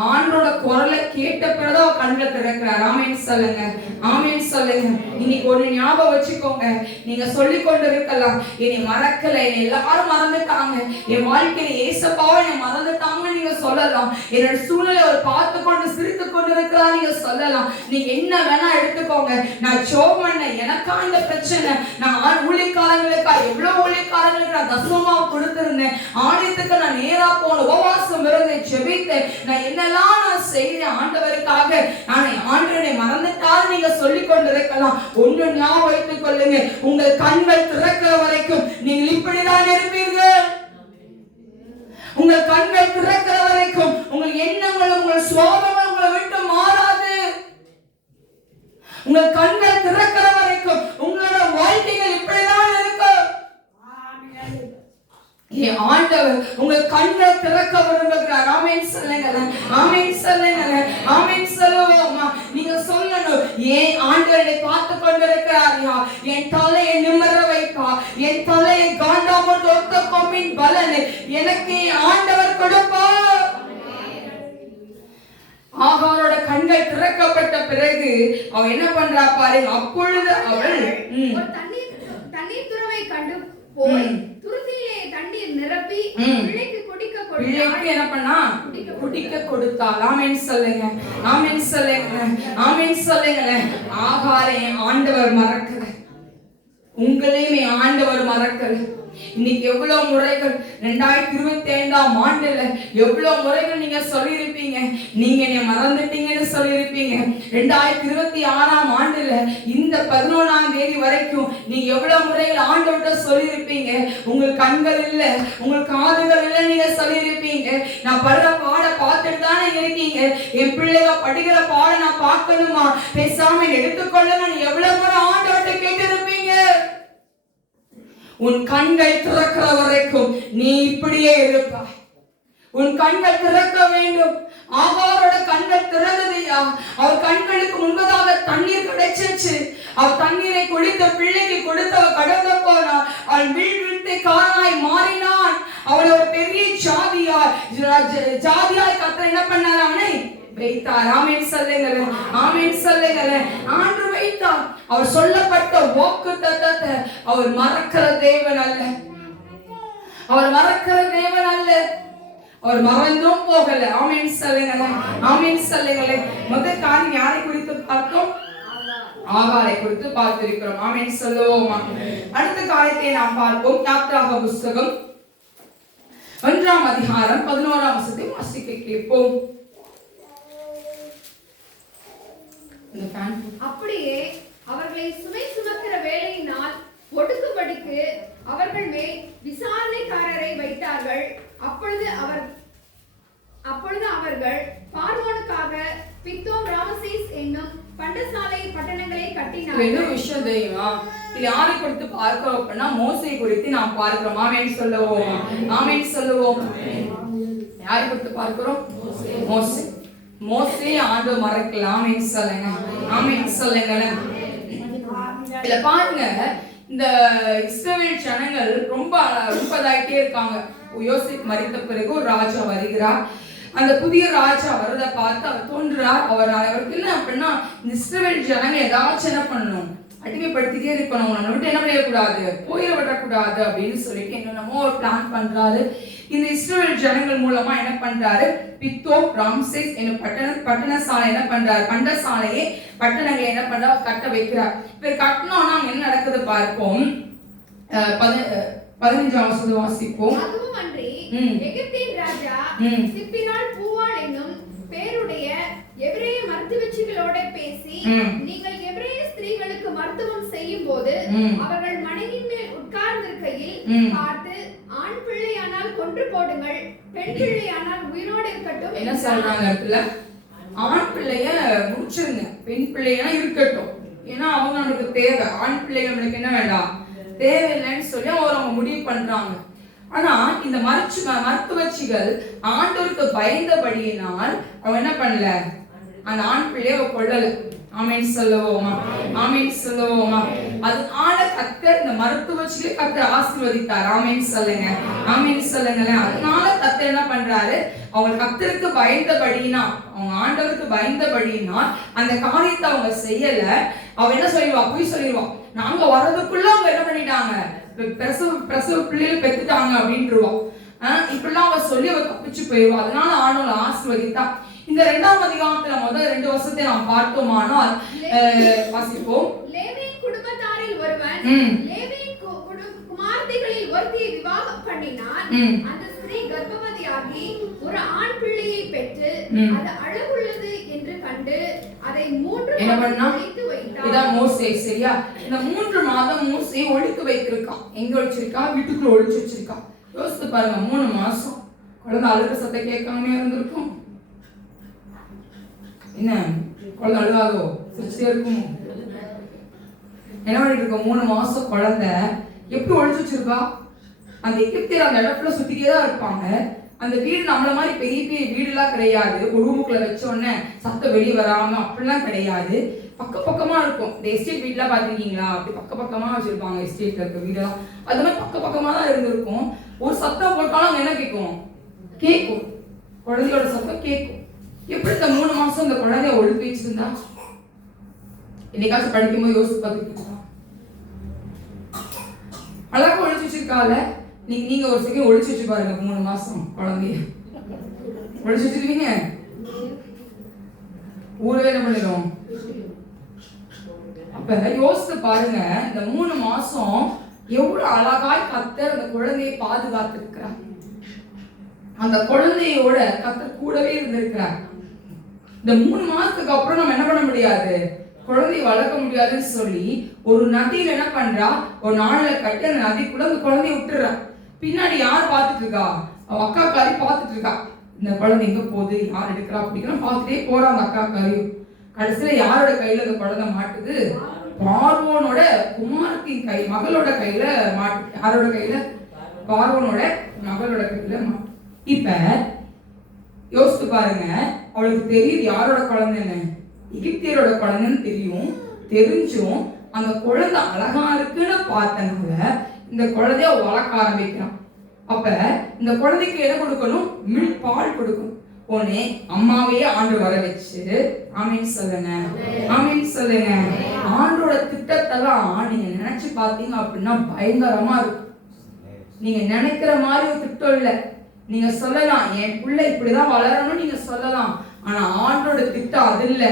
ஆண்டோட குரலை கேட்ட பிறகு கண்களை திறக்கிறார். ஆமென் சொல்லுங்க. ஆமென் சொல்லுங்க. இன்னைக்கு ஒரு ஞாபகம் வச்சுக்கோங்க, நீங்க சொல்லிக் கொண்டு இருக்கலாம், என்னை மறக்கல, என்னை எல்லாரும் மறந்துட்டாங்க, என் வாழ்க்கையில ஏசப்பாவை என்னை மறந்துட்டாங்கன்னு நீங்க சொல்லலாம். என்னோட சூழ்நிலை ஒரு பார்த்து கொண்டு சிரித்து கொண்டு இருக்கிறா நீங்க சொல்லலாம். நீங்க என்ன வேணா எடுத்துக்கோங்க. நான் ஜெபம் பண்ண, எனக்கா இந்த பிரச்சனை, நான் ஊழியக்காரங்களுக்கா எவ்வளவு ஊழியக்காரங்களுக்கு நான் தசமமா கொடுத்திருந்தேன், ஆலயத்துக்கு நான் நேரா போன, உபவாசம் இருந்தேன், ஜெபித்தேன், நான் என்னெல்லாம் நான் செய்தேன் ஆண்டவருக்காக, நான் ஆண்டவரை மறந்துட்டாலும் நீங்க சொல்லிக் கொண்டிருக்கலாம். ஒன்று ஞாபகம் வைத்துக் கொள்ளுங்க, உங்கள் கண்கள் திறக்கிற வரைக்கும் நீங்கள் இப்படிதான் இருப்பீர்கள். உங்கள் கண்கள் திறக்கிற வரைக்கும் உங்கள் எண்ணங்கள், உங்கள் சுவாபங்கள் உங்களை விட்டு மாறாது. உங்கள் கண்கள் திறக்கிற வரைக்கும் உங்களோட வாழ்க்கைகள் இப்படிதான் இருக்கும். ஆண்டவர் உங்கள் கண்களை திறக்க விரும்புகிறார். ஆமென் சொல்லுங்களேன். ஆமென் சொல்லுங்களேன். ஆமென் சொல்லுவோமா. நீங்க சொல்லணும், ஏன் ஆண்டவரை பார்த்து கொண்டிருக்கிறாரியா, என் தலையை நிமிர வைப்பா, என் தலையை காண்டாமல் ஒத்த கொம்பின் பலன் எனக்கு ஆண்டவர் கொடுப்பா. ஆகாரோட கண்கள் திறக்கப்பட்ட பிறகு அவன் என்ன பண்றா பாருங்க. அப்பொழுது அவள் தண்ணீர் துறவை கண்டு போய் துருத்தியிலே தண்ணீர் நிரப்பி பிள்ளைக்கு குடிக்க கொடுத்தாள். பிள்ளைக்கு என்ன பண்ணா, குடிக்க கொடுத்தாள். ஆமென் சொல்லுங்க. ஆமென் சொல்லுங்க. ஆமென் சொல்லுங்க. ஆகாரை ஆண்டவர் மறக்கல, உங்களையுமே ஆண்டவர் மறக்கல. இன்னைக்கு எவ்வளவு முறைகள் 2025ஆம் ஆண்டுல எவ்வளவு முறைகள் நீங்க சொல்லியிருப்பீங்க, நீங்க என்னை மறந்துட்டீங்கன்னு சொல்லியிருப்பீங்க. 2026ஆம் ஆண்டுல இந்த 11ஆம் தேதி வரைக்கும் நீங்க எவ்வளவு முறைகள் ஆண்டவர்கிட்ட சொல்லியிருப்பீங்க. உங்கள் கண்கள் இல்ல, உங்கள் காதுகள் இல்ல, நீங்க சொல்லியிருப்பீங்க. நான் படுற பாட பார்த்துட்டு தானே இருக்கீங்க, என் பிள்ளைங்க படிக்கிற பாட நான் பார்க்கணுமா, பேசாம எடுத்துக்கொள்ளுங்க, எவ்வளவு முறை ஆண்டவர்கிட்ட கேட்டிருப்பீங்க. உன் கண்கள் திறக்கிற வரைக்கும் நீ இப்படியே இருப்பாய். உன் கண்கள் திறக்க வேண்டும். ஆகாரோட கண்கள் திறந்ததையா, அவர் கண்களுக்கு முன்பதாக தண்ணீர் கிடைச்சிச்சு. அவர் தண்ணீரை குடித்த பிள்ளைக்கு கொடுத்தவ கடந்து போனார். அவள் வீழ்விட்டு காரணாய் மாறினான். அவள் ஒரு பெரிய ஜாதியாய் கர்த்தர் என்ன பண்ணார், அவனை வைத்தார். ஆமென் சொல்லுங்களேன். ஆமென் சொல்லுங்களேன். ஆண்டு வைத்தார். அவர் சொல்லப்பட்ட வாக்குத்தத்தத்தை அவர் மறக்கிற தேவன் அல்ல. அவர் மறக்கிற தேவன் அல்ல. அவர் மறந்தும் போகல. ஆமென் சொல்லுங்களேன். ஆமென் சொல்லுங்களேன். முதல் காரியம் யாரை குறித்து பார்த்தோம்? ஆகாரை குறித்து பார்த்திருக்கிறோம். ஆமென் சொல்லுவோமா. அடுத்த காரியத்தை நாம் பார்ப்போம். யாத்ராகம புத்தகம் 1ஆம் அதிகாரம் 11ஆம் வசனத்தை வாசிக்க கேட்போம். அப்படியே அவர்களை சுமை சுமக்கிற வேலையினால் ஒடுக்கும்படிக்கு அவர்கள் மேல் விசாரணைக்காரரை வைத்தார்கள். அப்பொழுது அவர்கள் பார்வோனுக்காக பித்தோம் ராமசேஸ் என்னும் பண்டசாலை பட்டணங்களை கட்டினார்கள். என்ன விஷயம் தெரியுமா? இது யாரை குறித்து பார்க்கிறோம் அப்படின்னா மோசே குறித்து நாம் பார்க்கிறோம். ஆமென் சொல்லுவோம். ஆமென் சொல்லுவோம். யாரை குறித்து பார்க்கிறோம்? மோசே. மோசே ஆண்டவர் மறக்கல. ஆமென் சொல்லுங்க. ஆமென் சொல்லுங்க. இல்ல பாருங்க, இந்த இஸ்ரவேல் ஜனங்கள் ரொம்ப இதாயிட்டே இருக்காங்க. யோசேப்பு மரித்த பிறகு ஒரு ராஜா வருகிறார். அந்த புதிய ராஜா வரதை பார்த்து அவர் தோன்றுறார். அவருக்கு என்ன அப்படின்னா, இந்த இஸ்ரவேல் ஜனங்க ஏதாச்சும் என்ன பண்ணணும், அடிமைப்படுத்திட்டே இருக்கணும், நம்ம விட்டு என்ன பண்ணக்கூடாது, போயிட விடக்கூடாது அப்படின்னு சொல்லிட்டு என்னென்னமோ ஒரு பிளான் பண்றாரு. இந்த இஸ்ரவேல் ஜனங்கள் மூலமா என்ன பண்றாரு, பித்தோம் ராம்சேஸ் என்னும் பட்டணசாலை என்ன பண்றாரு, பண்டசாலையே பட்டணங்களை என்ன பண்றா கட்ட வைக்கிறார். இப்ப கட்டணும்னா என்ன நடக்குது பார்ப்போம். 15ஆம் வசனம் வாசிப்போம். அதுவும் அன்றி எகிப்தின் ராஜா சிப்பிராள் பூவாள் என்னும் பேருடைய எபிரேய மருத்துவச்சிகளோட பேசி, நீங்கள் எபிரேய ஸ்திரீகளுக்கு மருத்துவம் செய்யும் போது அவர்கள் மனையின் மேல் உட்கார்ந்திருக்கையில் பார்த்து, ஆண் பிள்ளையானால் கொன்று போடுங்கள், பெண் பிள்ளையானால் உயிரோடு இருக்கட்டும். என்ன சொல்றாங்க இடத்துல? ஆண் பிள்ளைய முடிச்சிருங்க, பெண் பிள்ளையா இருக்கட்டும். ஏன்னா அவங்க நமக்கு தேவை. ஆண் பிள்ளைங்க நம்மளுக்கு என்ன வேண்டாம், தேவையில்லைன்னு சொல்லி அவங்க முடிவு பண்றாங்க. ஆனா இந்த மருத்துவச்சிகள் ஆண்டவருக்கு பயந்தபடியினால் அவன் என்ன பண்ணல, அந்த ஆண் பிள்ளைய கொள்ளல. ஆமென் சொல்லுவோமா? ஆமென் சொல்லுவோமா? அதனால கர்த்தர் இந்த மருத்துவச்சிகளை கர்த்தர் ஆசீர்வதித்தார். ஆமென் சொல்லுங்க. ஆமென் சொல்லுங்களேன். அதனால கர்த்தர் என்ன பண்றாரு, அவங்க கர்த்தருக்கு பயந்தபடினா, அவங்க ஆண்டவருக்கு பயந்தபடினா அந்த காரியத்தை அவங்க செய்யல. அவ என்ன சொல்லிடுவா, போய் சொல்லிடுவா, நாங்க வர்றதுக்குள்ள அவங்க என்ன பண்ணிட்டாங்க, பிரசவ பிள்ளைகள் பெத்துட்டாங்க அப்படின்ட்டுருவோம். இப்படிலாம் அவ சொல்லி அவ தப்பிச்சு போயிடுவா. அதனால ஆண்டவரை ஆசீர்வதித்தா. இந்த 2ஆம் அதிகாரத்துல முதல் 2 வருஷத்தை நாம் பார்த்தோமானால் வாசிப்போம். லேவியின் குடும்பத்தாரில் ஒருவன் லேவியின் குமார்த்திகளில் ஒருத்தியை விவாகம் பண்ணினான். அந்த ஸ்திரீ கர்ப்பவதியாகி ஒரு ஆண் பிள்ளையை பெற்று அது அழகுள்ளது என்று கண்டு அதை 3 மாதம் ஒளித்து வைத்தார். இதான் மோசே. சரியா? இந்த 3 மாதம் மோசே ஒளித்து வைத்திருக்கான். எங்க ஒளிச்சிருக்கா? வீட்டுக்குள்ள ஒளிச்சு வச்சிருக்கான். யோசித்து பாருங்க, 3 மாசம் குழந்தை அழுகிற சத்தம் கேட்காம இருந்திருக்கும். என்ன குழந்தை அழுகாதோ, சிரிச்சே இருக்கும். என்ன பண்ணிட்டு இருக்கோம்? 3 மாசம் குழந்தை எப்படி ஒழிச்சு வச்சிருக்கா? அந்த எகிப்தியர் அந்த இடத்துல சுத்திட்டே தான் இருப்பாங்க. அந்த வீடு நம்மள மாதிரி பெரிய பெரிய வீடுலாம் கிடையாது. ஒரு ரூமுக்குள்ள வச்ச உடனே சத்தம் வெளியே வராம அப்படிலாம் கிடையாது. பக்கமா இருக்கும். இந்த எஸ்டேட் வீட்லாம் பாத்திருக்கீங்களா? அப்படி பக்கமா வச்சிருப்பாங்க எஸ்டேட்ல இருக்க வீடெல்லாம். அது மாதிரி பக்கமா தான் இருந்திருக்கும். ஒரு சத்தம் போட்டாலும் அங்க என்ன கேட்கும்? கேட்கும். குழந்தையோட சத்தம் கேட்கும். எப்படி இந்த 3 மாசம் இந்த குழந்தைய ஒழுங்கு வச்சிருந்தா? என்னைக்காச்சும் படிக்கும்போது யோசிச்சு பார்த்துக்கிட்டா அழகா ஒழிச்சு வச்சிருக்கால. நீங்க ஒரு செகண்ட் ஒழிச்சு வச்சு பாருங்க. 3 மாசம் குழந்தைய ஒழிச்சு வச்சிருக்கீங்க, ஊரே என்ன பண்ணிடும்? அப்ப யோசித்து பாருங்க, இந்த 3 மாசம் எவ்வளவு அழகாய் கர்த்தர் அந்த குழந்தையை பாதுகாத்திருக்கிறார். அந்த குழந்தையோட கர்த்தர் கூடவே இருந்திருக்கிறார். இந்த 3 மாசத்துக்கு அப்புறம் நம்ம என்ன பண்ண முடியாது, குழந்தையை வளர்க்க முடியாதுன்னு சொல்லி ஒரு நதியில என்ன பண்றா, ஒரு நாள்ல கட்டி அந்த நதிக்குள்ள அந்த குழந்தைய விட்டுறா. பின்னாடி யார் பார்த்துட்டு இருக்கா? அவ அக்கா காரி பார்த்துட்டு இருக்கா. இந்த குழந்தை எங்க போகுது, யார் எடுக்கிறா அப்படிங்கிற பார்த்துட்டே போறா அந்த அக்கா காரியும். கடைசியில யாரோட கையில அந்த குழந்தை மாட்டுது? பார்வோனோட குமாரத்தின் கை மகளோட கையில மாட்டு. யாரோட கையில? பார்வோனோட மகளோட கையில மாட்டு. இப்ப யோசித்து பாருங்க, அவளுக்கு தெரியுது யாரோட குழந்தைன்னு, எகிப்தியரோட குழந்தைன்னு தெரிஞ்சும் அந்த குழந்தை அழகா இருக்குன்னு பார்த்தனால இந்த குழந்தைய வளர்க்க ஆரம்பிக்கிறான். அப்ப இந்த குழந்தைக்கு என்ன கொடுக்கணும்? பால் கொடுக்கணும். உடனே அம்மாவையே ஆண்டு வர வச்சு, ஆமீன் சொல்லுங்க, ஆமீன் சொல்லுங்க. ஆண்டோட திட்டத்தெல்லாம் நீங்க நினைச்சு பார்த்தீங்க அப்படின்னா பயங்கரமா இருக்கும். நீங்க நினைக்கிற மாதிரி ஒரு திட்டம் இல்லை. நீங்க சொல்லலாம் என் பிள்ளை இப்படிதான் வளரணும் நீங்க சொல்லலாம். ஆனா ஆண்டோட திட்டம் அது இல்ல.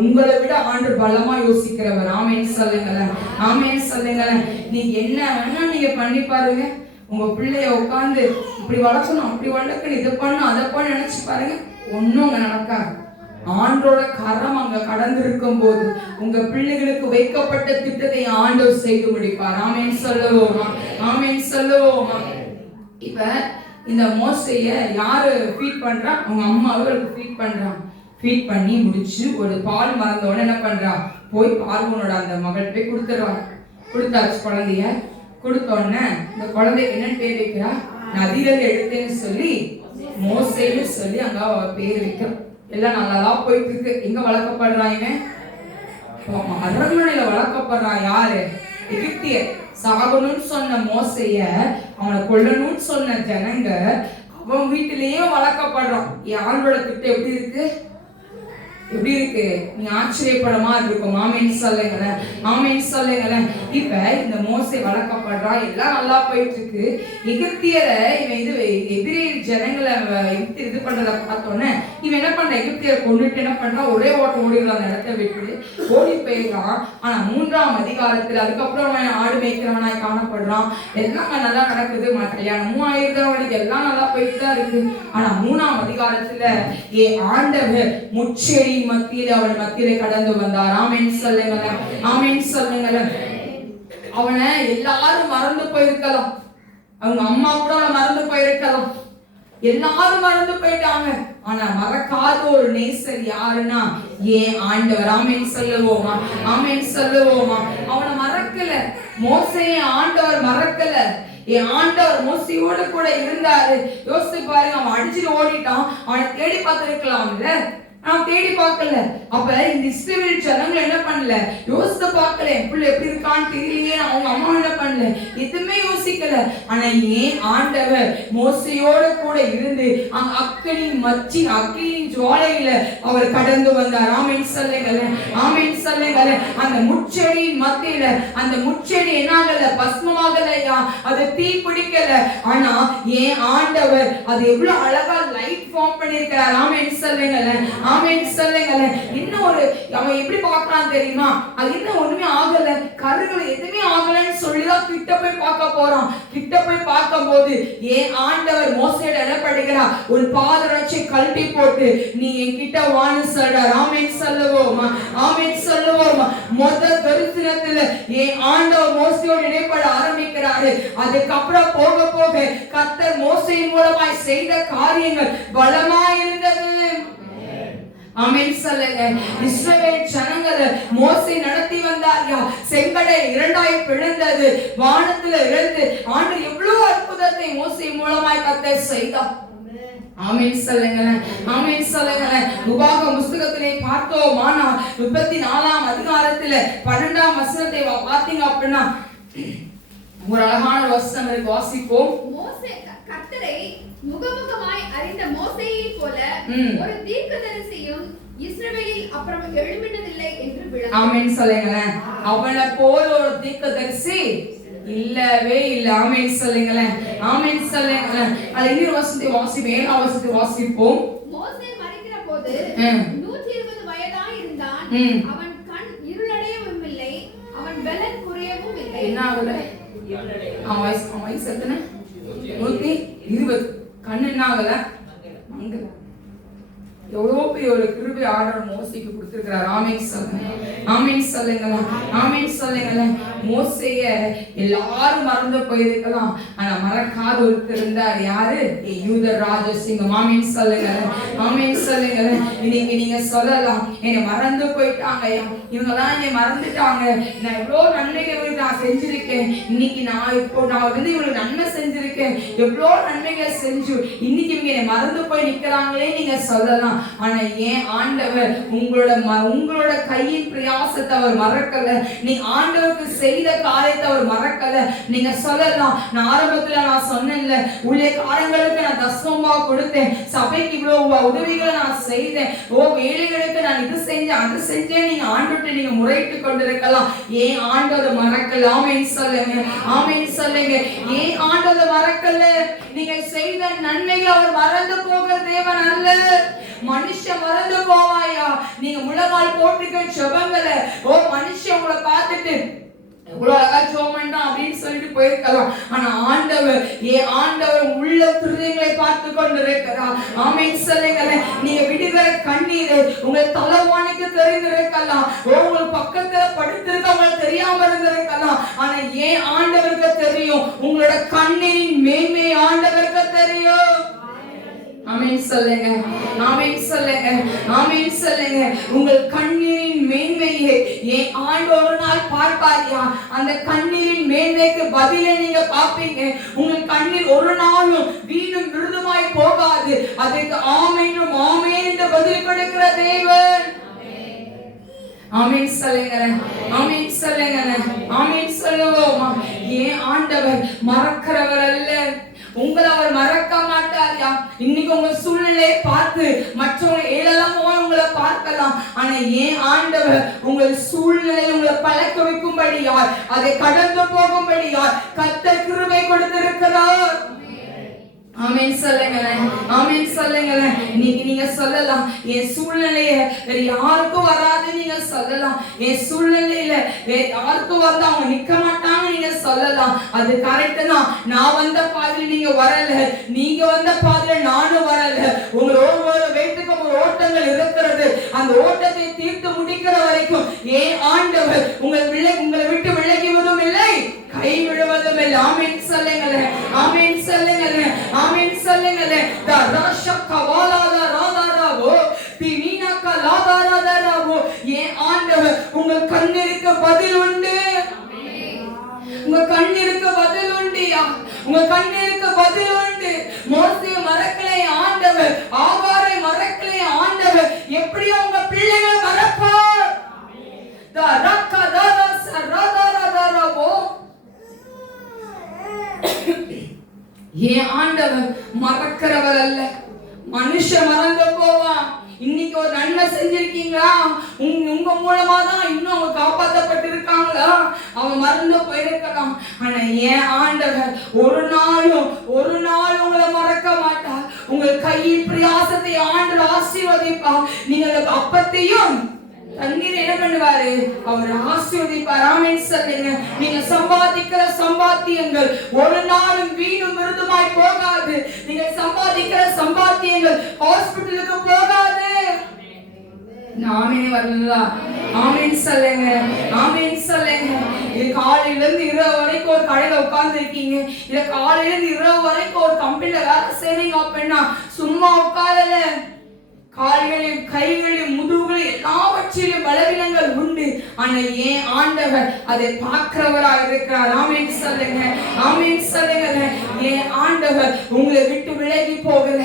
உங்களை விட ஆண்டு பலமா யோசிக்கிறவர். ஆமேன் சொல்லுங்களேன், ஆமேன் சொல்லுங்களேன். நீங்க என்ன வேணா நீங்க பண்ணி பாருங்க. உங்க பிள்ளைய உட்காந்து இப்படி வளர்க்கணும் அப்படி வளர்க்கணும், இதை பண்ணணும் அதை பண்ண நினைச்சு பாருங்க, ஒன்னும் அங்க நடக்காது. ஆண்டோட கரம் அங்க கடந்து இருக்கும் போது உங்க பிள்ளைகளுக்கு வைக்கப்பட்ட திட்டத்தை ஆண்டவர் செய்து முடிப்பார். ஆமென் சொல்லுவோமா? ஆமென் சொல்லுவோமா? இப்ப இந்த மோசைய யாரு ஃபீட் பண்றா? அவங்க அம்மா அவர்களுக்கு ஃபீட் பண்றான். ஃபீட் பண்ணி முடிச்சு ஒரு பால் மறந்தோட என்ன பண்றா? போய் பார்வோனோட அந்த மகள் போய் கொடுத்துருவாங்க. கொடுத்தாச்சு குழந்தைய. கொடுத்த உடனே இந்த குழந்தைக்கு என்ன பேர் வைக்கிறா? நதியில எடுத்தேன்னு சொல்லி மோசேன்னு சொல்லி அங்க அவ பேர் வைக்கிறோம். எல்லாம் நல்லா போயிட்டு இருக்கு. எங்க வளர்க்கப்படுறாங்க? அரண்மனையில வளர்க்கப்படுறான். யாரு? எகிப்தியர். சாகணும்னு சொன்ன மோசைய அவனை கொல்லணும்னு சொன்ன ஜனங்க அவன் வீட்டிலேயே வளர்க்கப்படுறான். ஆண்டோட திட்டம் எப்படி இருக்கு? எப்படி இருக்கு? நீ ஆச்சரியப்படமா இருக்கும். ஆமென் சொல்லுங்களேன். ஆமென் சொல்லுங்களேன். இப்ப இந்த மோசே வளர்க்கப்படுறா. எல்லாம் நல்லா போயிட்டு இருக்கு. எகிப்தியரை இவன் எதிரேல் ஜனங்களை இது பண்றத பார்த்தோன்னே இவன் என்ன பண்ற? எகிப்தியரை கொண்டுட்டு என்ன பண்றான்? ஒரே ஓட்டம் ஓடிடுறான். அந்த இடத்த விட்டு ஓடி போயிடுறான். ஆனா 3ஆம் அதிகாரத்துல அதுக்கப்புறம் அவன் ஆடு மேய்க்கிறவனாய் காணப்படுறான். எல்லாம் நல்லா நடக்குது. கல்யாணமும் ஆயிருக்கிறவனுக்கு எல்லாம் நல்லா போயிட்டு தான் இருக்கு. ஆனா 3ஆம் அதிகாரத்துல ஆண்டவர் முச்செடி மத்தியில அவன் மத்தியில கடந்து வந்தார். ஆமென் சொல்லுங்களேன். ஆமென் சொல்லுங்களேன். அவனை எல்லாரும் மறந்து போயிருக்கலாம். அவங்க அம்மா கூட அவனை மறந்து போயிருக்கலாம். எல்லாரும் மறந்து போயிட்டாங்க. ஆனா மறக்காத ஒரு நேசர் யாருன்னா ஏன் ஆண்டவர். ஆமென் சொல்லுவோமா? ஆமென் சொல்லுவோமா? அவனை மறக்கல. மோசையை ஆண்டவர் மறக்கல. ஆண்டவர் மோசையோட கூட இருந்தாரு. யோசிச்சு பாருங்க. அவன் அடிச்சுட்டு ஓடிட்டான். அவனை தேடி பார்த்திருக்கலாம்ல. நான் தேடி பார்க்கல. அப்ப இந்த இஸ்ரவேல் ஜனங்க என்ன பண்ணல? யோசித்து பார்க்கல. என் பிள்ளை எப்படி இருக்கான்னு தெரியலையே. அவங்க அம்மா என்ன பண்ணல? எதுவுமே யோசிக்கல. ஆனா ஏன் ஆண்டவர் மோசையோட கூட இருந்து அக்கினியின் ஜுவாலையில அவர் கடந்து வந்தார். ஆமென் சொல்லுங்களேன். ஆமென் சொல்லுங்களேன். அந்த முச்செடியின் மத்தியில அந்த முச்செடி என்னாகல? பஸ்மமாகலையா? அது தீ பிடிக்கல. ஆனா ஏன் ஆண்டவர் அது எவ்வளவு அழகா லைட் ஃபார்ம் பண்ணிருக்கிறார். ஆமென் சொல்லுங்களேன். ஆமென் சொல்லுங்களேன். இன்னொரு அவன் எப்படி பார்க்கறான் தெரியுமா? அது இன்னும் ஒண்ணுமே ஆகல, கருகளை எதுவுமே ஆகலன்னு சொல்லிதான் கிட்ட போய் பார்க்க போறான். கிட்ட போய் பார்க்கும்போது ஏன் ஆண்டவர் மோசேட இடப்படுகிறா? ஒரு பாதரட்சை கழட்டி போட்டு நீ என்கிட்ட வான்னு சொல்றார். ஆமென் சொல்லுவோமா? ஆமென் சொல்லுவோமா? முதல் தரிசனத்துல ஏன் ஆண்டவர் மோசையோடு இடைப்பட ஆரம்பிக்கிறாரு. அதுக்கப்புறம் போக போக கர்த்தர் மோசையின் மூலமாய் செய்த காரியங்கள் பலமாய் இருந்தது. ஆமென் சொல்லுங்க. இஸ்ரவேல் ஜனங்களை மோசே நடத்தி வந்தார்யா. செங்கடலை இரண்டாய் பிளந்தது. வானத்துல இருந்து ஆண்டவர் எவ்வளவு அற்புதத்தை மோசே மூலமாய் கர்த்தர் செய்தார். ஆமென் சொல்லுங்களேன். ஆமென் சொல்லுங்களேன். உபாகம புத்தகத்திலே பார்த்தோமானா 34ஆம் அதிகாரத்துல 12ஆம் வசனத்தை பார்த்தீங்க அப்படின்னா ஒரு அழகான வசனம் இருக்கு. வாசிப்போம். மோசே கர்த்தரை முகமுகமாய் அறிந்த மோசேயை போல ஒரு தீர்க்கதரிசியும் இஸ்ரவேலில் அப்புறம் எழும்பினதில்லை என்று விளக்கம். ஆமென் சொல்லுங்களேன். அவனை போல ஒரு தீர்க்கதரிசி இல்லவே இல்ல. ஆமென் சொல்லுங்களேன். ஆமென் சொல்லுங்களேன். அது இன்னொரு வசனத்தை வாசிப்போம். 7ஆம் வசனத்தை வாசிப்போம். மோசே மரிக்கிற போது 120 வயதாய் இருந்தான். அவன் கண் இருளடையவும் இல்லை, அவன் பலன் குறையவும் இல்லை. என்ன ஆகல? அவன் வயசு எத்தனை? 120. கண்ணு என்ன ஆகல? மங்கல. எவ்வளவு பெரிய ஒரு கிருபை ஆண்டவர் மோசேக்கு கொடுத்திருக்கிறார். ஆமென் சொல்லுங்க. ஆமென் சொல்லுங்களா? ஆமென் சொல்லுங்களா? மோசேய எல்லாரும் மறந்து போயிருக்கலாம். ஆனா மறக்காத ஒருத்தர் இருந்தார். யாரு? யூதர் ராஜசிங்கம். ஆமென் சொல்லுங்க. ஆமென் சொல்லுங்க. இன்னைக்கு நீங்க சொல்லலாம், என்னை மறந்து போயிட்டாங்க, இவங்கெல்லாம் என்னை மறந்துட்டாங்க, நான் எவ்வளவு நன்மைகள் நான் செஞ்சிருக்கேன், இன்னைக்கு நான் இவங்களுக்கு நன்மை செஞ்சிருக்கேன், எவ்வளவு நன்மைகள் செஞ்சு இன்னைக்கு இவங்க என்னை மறந்து போய் நிக்கிறாங்களே நீங்க சொல்லலாம். ஆனா ஏன் ஆண்டவர் உங்களோட கையின் பிரயாசத்தை அவர் மறக்கல. நீ ஆண்டவருக்கு செய்த காரியத்தை அவர் மறக்கல. நீங்க சொல்லலாம், நான் ஆரம்பத்துல நான் சொன்னேன்ல, உள்ளே காரியங்களுக்கு நான் தசமமா கொடுத்தேன், சபைக்கு இவ்வளவு உதவிகளை நான் செய்தேன், வேலைகளுக்கு நான் இது செஞ்சேன் அது செஞ்சேன், நீங்க ஆண்டவர்கிட்ட நீங்க முறையிட்டு கொண்டிருக்கலாம். ஏன் ஆண்டவர் மறக்கல? ஆமென் சொல்லுங்க. ஆமென் சொல்லுங்க. ஏன் ஆண்டவர் மறக்கல? நீங்க செய்த நன்மைகளை அவர் மறந்து போகிற தேவன் அல்ல. மனுஷன் மறந்து போவாயா? நீங்க முழங்கால் போட்டுக்க ஜெபங்களை மனுஷன் உங்களை பார்த்துட்டு இவ்வளவு அழகா ஜோமண்டா அப்படின்னு சொல்லிட்டு போயிருக்கலாம். ஆனா ஆண்டவர் ஆண்டவர் உள்ள திருதயங்களை பார்த்து கொண்டிருக்கிறார். ஆமென் சொல்லுங்க. நீங்க விடுதலை கண்ணீர் உங்கள் தலைவாணிக்கு தெரிந்திருக்கலாம், உங்கள் பக்கத்துல படுத்திருக்க உங்களுக்கு தெரியாம இருந்திருக்கலாம். ஆனா ஏன் ஆண்டவருக்கு தெரியும், உங்களோட கண்ணீரின் மேன்மை ஆண்டவருக்கு தெரியும். ஆமென் சொல்லுங்க, ஆமென் சொல்லுங்க, ஆமென் சொல்லுங்க. உங்கள் கண்ணீரின் மேன்மையை ஏன் ஆண்டவர் ஒரு நாள் பார்ப்பாரியா? அந்த கண்ணீரின் மேன்மைக்கு பதிலை நீங்க பாப்பீங்க. உங்கள் கண்ணீர் ஒரு நாளும் வீணும் விருதுமாய் போகாது. அதுக்கு ஆமென்றும் ஆமென் என்று பதில் கொடுக்கிற தேவன். ஆமென் சொல்லுங்க, ஆமென் சொல்லுங்க, ஆமென் சொல்லுவோம். ஏன் ஆண்டவர் மறக்கிறவர் அல்ல, உங்களை அவர் மறக்க மாட்டாரியா? இன்னைக்கு உங்க சூழ்நிலையை பார்த்து மற்றவங்க ஏழலாமோ உங்களை பார்க்கலாம். ஆனா ஏன் ஆண்டவர் உங்கள் சூழ்நிலை உங்களை பழக்க வைக்கும்படியார், அதை கடந்து போகும்படியார் கர்த்தர் கிருபை கொடுத்திருக்கிறார். ஆமென் சொல்லுங்க, ஆமென் சொல்லுங்க. இன்னைக்கு நீங்க சொல்லலாம், என் சூழ்நிலைய வேற யாருக்கும் வராது நீங்க சொல்லலாம். என் சூழ்நிலையில வேற யாருக்கும் வந்தா அவங்க நிக்க மாட்டாங்க நீங்க சொல்லலாம். அது கரெக்ட் தான். நான் வந்த பாதையில நீங்க வரல, நீங்க வந்த பாதையில நானும் வரல. உங்க ஒவ்வொரு வேட்டுக்கும் ஒரு ஓட்டங்கள் இருக்கிறது. அந்த ஓட்டத்தை தீர்த்து முடிக்கிற வரைக்கும் ஏன் ஆண்டவர் உங்களை விட்டு விலகுவதும் இல்லை, கை விடுவதும் இல்லை. ஆமென் சொல்லுங்க, ஆமென் சொல்லுங்க, ஆமென் சொல்லுங்க. தராஷா கவாலாதா ராதாராவோ தினீனா கலாதாராதாராவோ ஏன் ஆண்டவர் உங்கள் கண்ணிற்கு பதில் உண்டு. உங்க கண்ணிற்கு பதில் உண்டியா? உங்க கண்ணிற்கு பதில் உண்டு. மோசே மறக்கலை ஆண்டவர், ஆகாரை மறக்கலை ஆண்டவர், எப்படி உங்க பிள்ளைகள் மறப்பார்? தரக்கா தாரா சராதாராதாராவோ ஏன் ஆண்டவர் மறக்கிறவர் அல்ல. மனுஷன் மறந்து போவான். இன்னைக்கு ஒரு நன்மை செஞ்சிருக்கீங்களா, உங்க மூலமா தான் இன்னும் அவங்க காப்பாற்றப்பட்டிருக்காங்களா, அவங்க மறந்து போயிருக்கலாம். ஆனா ஏன் ஆண்டவர் ஒரு நாள் உங்களை மறக்க மாட்டார். உங்கள் கையில் பிரயாசத்தை ஆண்டவர் ஆசீர்வதிப்பார். நீங்கள் அப்பத்தையும் தண்ணீர் என்ன பண்ணுவாரு, அவர் ஆசீர்வதிப்பார். ஆமென் சொல்லுங்க. நீங்க சம்பாதிக்கிற சம்பாத்தியங்கள் ஒரு நாளும் வீணும் விருதுமாய் போகாது. நீங்க சம்பாதிக்கிற சம்பாத்தியங்கள் ஹாஸ்பிட்டலுக்கு போகாது. ஆமென் வரலா? ஆமென் சொல்லுங்க, ஆமென் சொல்லுங்க. இது காலையில இருந்து இரவு வரைக்கும் ஒரு கடையில உட்கார்ந்து இருக்கீங்க, இல்ல காலையில இருந்து இரவு வரைக்கும் ஒரு கம்பெனில வேலை செய்றீங்க அப்படின்னா சும்மா உட்காரல. கால்களில் கைகளில் முதுகுகளில் எல்லாவற்றிலும் பலவீனங்கள் உண்டு. ஆனா ஏன் ஆண்டவர் அதை பார்க்கிறவராக இருக்கிறார். ஆமென் சொல்லுங்க, ஆமென் சொல்லுங்க. ஏன் ஆண்டவர் உங்களை விட்டு விலகி போகல,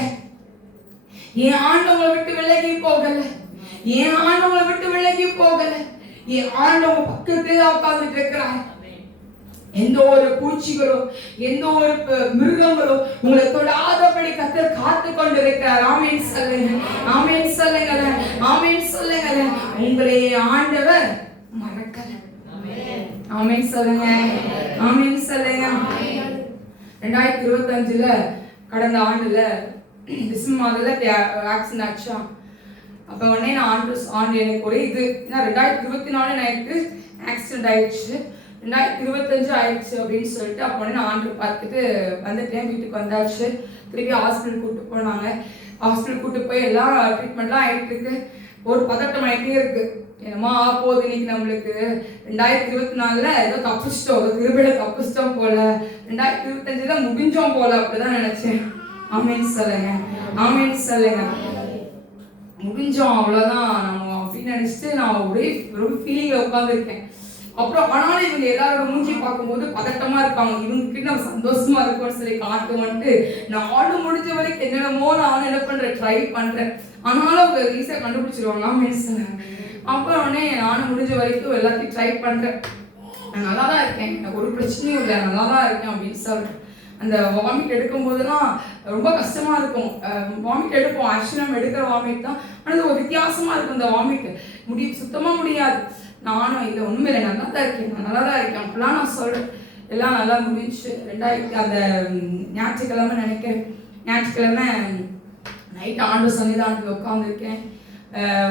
ஏன் ஆண்டவங்களை விட்டு விலகி போகல, ஏன் ஆண்டவங்களை விட்டு விலகி போகல, ஏன் ஆண்டவங்க பக்கத்துல உட்கார்ந்துட்டு இருக்கிறார். எந்த ஒரு பூச்சிகளோ எந்த ஒரு மிருகங்களோ உங்களை தொடாதபடி கர்த்தர் காத்து கொண்டிருக்கிறார். ஆமென் சொல்லுங்க, ஆமென் சொல்லுங்க, ஆமென் சொல்லுங்க. உங்களை ஆண்டவர் மறக்கல. ஆமென் சொல்லுங்க, ஆமென் சொல்லுங்க. 2025 கடந்த ஆண்டுல டிசம்பர் மாதத்துல ஆக்சிடென்ட் ஆச்சா. அப்ப உடனே நான் ஆண்டு எனக்கு ஒரு இது 2024 எனக்கு ஆக்சிடென்ட் ஆயிடுச்சு, 2025 ஆயிடுச்சு அப்படின்னு சொல்லிட்டு அப்போ நான் ஆண்டு பார்த்துட்டு வந்துட்டேன். வீட்டுக்கு வந்தாச்சு. திருப்பி ஹாஸ்பிட்டல் கூப்பிட்டு போனாங்க. ஹாஸ்பிட்டல் கூப்பிட்டு போய் எல்லாம் ட்ரீட்மெண்ட்லாம் ஆகிட்டு இருக்கு. ஒரு பதட்டம் ஆகிட்டே இருக்கு. என்னமா போகுது இன்னைக்கு நம்மளுக்கு 2024 ஏதோ தப்பிச்சிட்டோம், ஒரு திருவிழா தப்பிச்சிட்டோம் போல, 2025 முடிஞ்சோம் போல அப்படிதான் நினைச்சேன். ஆமென் சொல்லுங்க, ஆமென் சொல்லுங்க. முடிஞ்சோம் அவ்வளோதான் நம்ம அப்படின்னு நினைச்சிட்டு நான் ஒரே ஃபீலிங்ல உட்காந்துருக்கேன். அப்புறம் ஆனாலும் இவங்க எல்லாரோட மூஞ்சி பார்க்கும்போது பதட்டமா இருப்பாங்க. இவங்க கிட்ட நம்ம சந்தோஷமா இருக்கும்னு சொல்லி காட்டுவோன்ட்டு நானும் முடிஞ்ச வரைக்கும் என்னென்னமோ நானும் என்ன பண்றேன், ட்ரை பண்றேன். ஆனாலும் அவங்க ஈஸியாக கண்டுபிடிச்சிருவாங்க. ஆமென். அப்புறம் உடனே நானும் முடிஞ்ச வரைக்கும் எல்லாத்தையும் ட்ரை பண்றேன். நான் நல்லா தான் இருக்கேன், எனக்கு ஒரு பிரச்சனையும் இல்லை, நல்லா தான் இருக்கேன் அப்படின்னு சொல்றேன். அந்த வாமிட் எடுக்கும்போதுலாம் ரொம்ப கஷ்டமா இருக்கும். வாமிட் எடுப்போம், ஆக்சுவலி நம்ம எடுக்கிற வாமிட் தான், ஆனால் அது ஒரு வித்தியாசமா இருக்கும். இந்த வாமிட் சுத்தமா முடியாது. நானும் இல்லை ஒன்றுமே இல்லை, நல்லா தான் இருக்கேன், நான் நல்லா தான் இருக்கேன் அப்படிலாம் நான் சொல்கிறேன். எல்லாம் நல்லா முடிஞ்சு அந்த ஞாயிற்றுக்கிழமை நினைக்கிறேன், ஞாயிற்றுக்கிழமை நைட் ஆண்டு சன்னிதானத்தில் உட்காந்துருக்கேன்.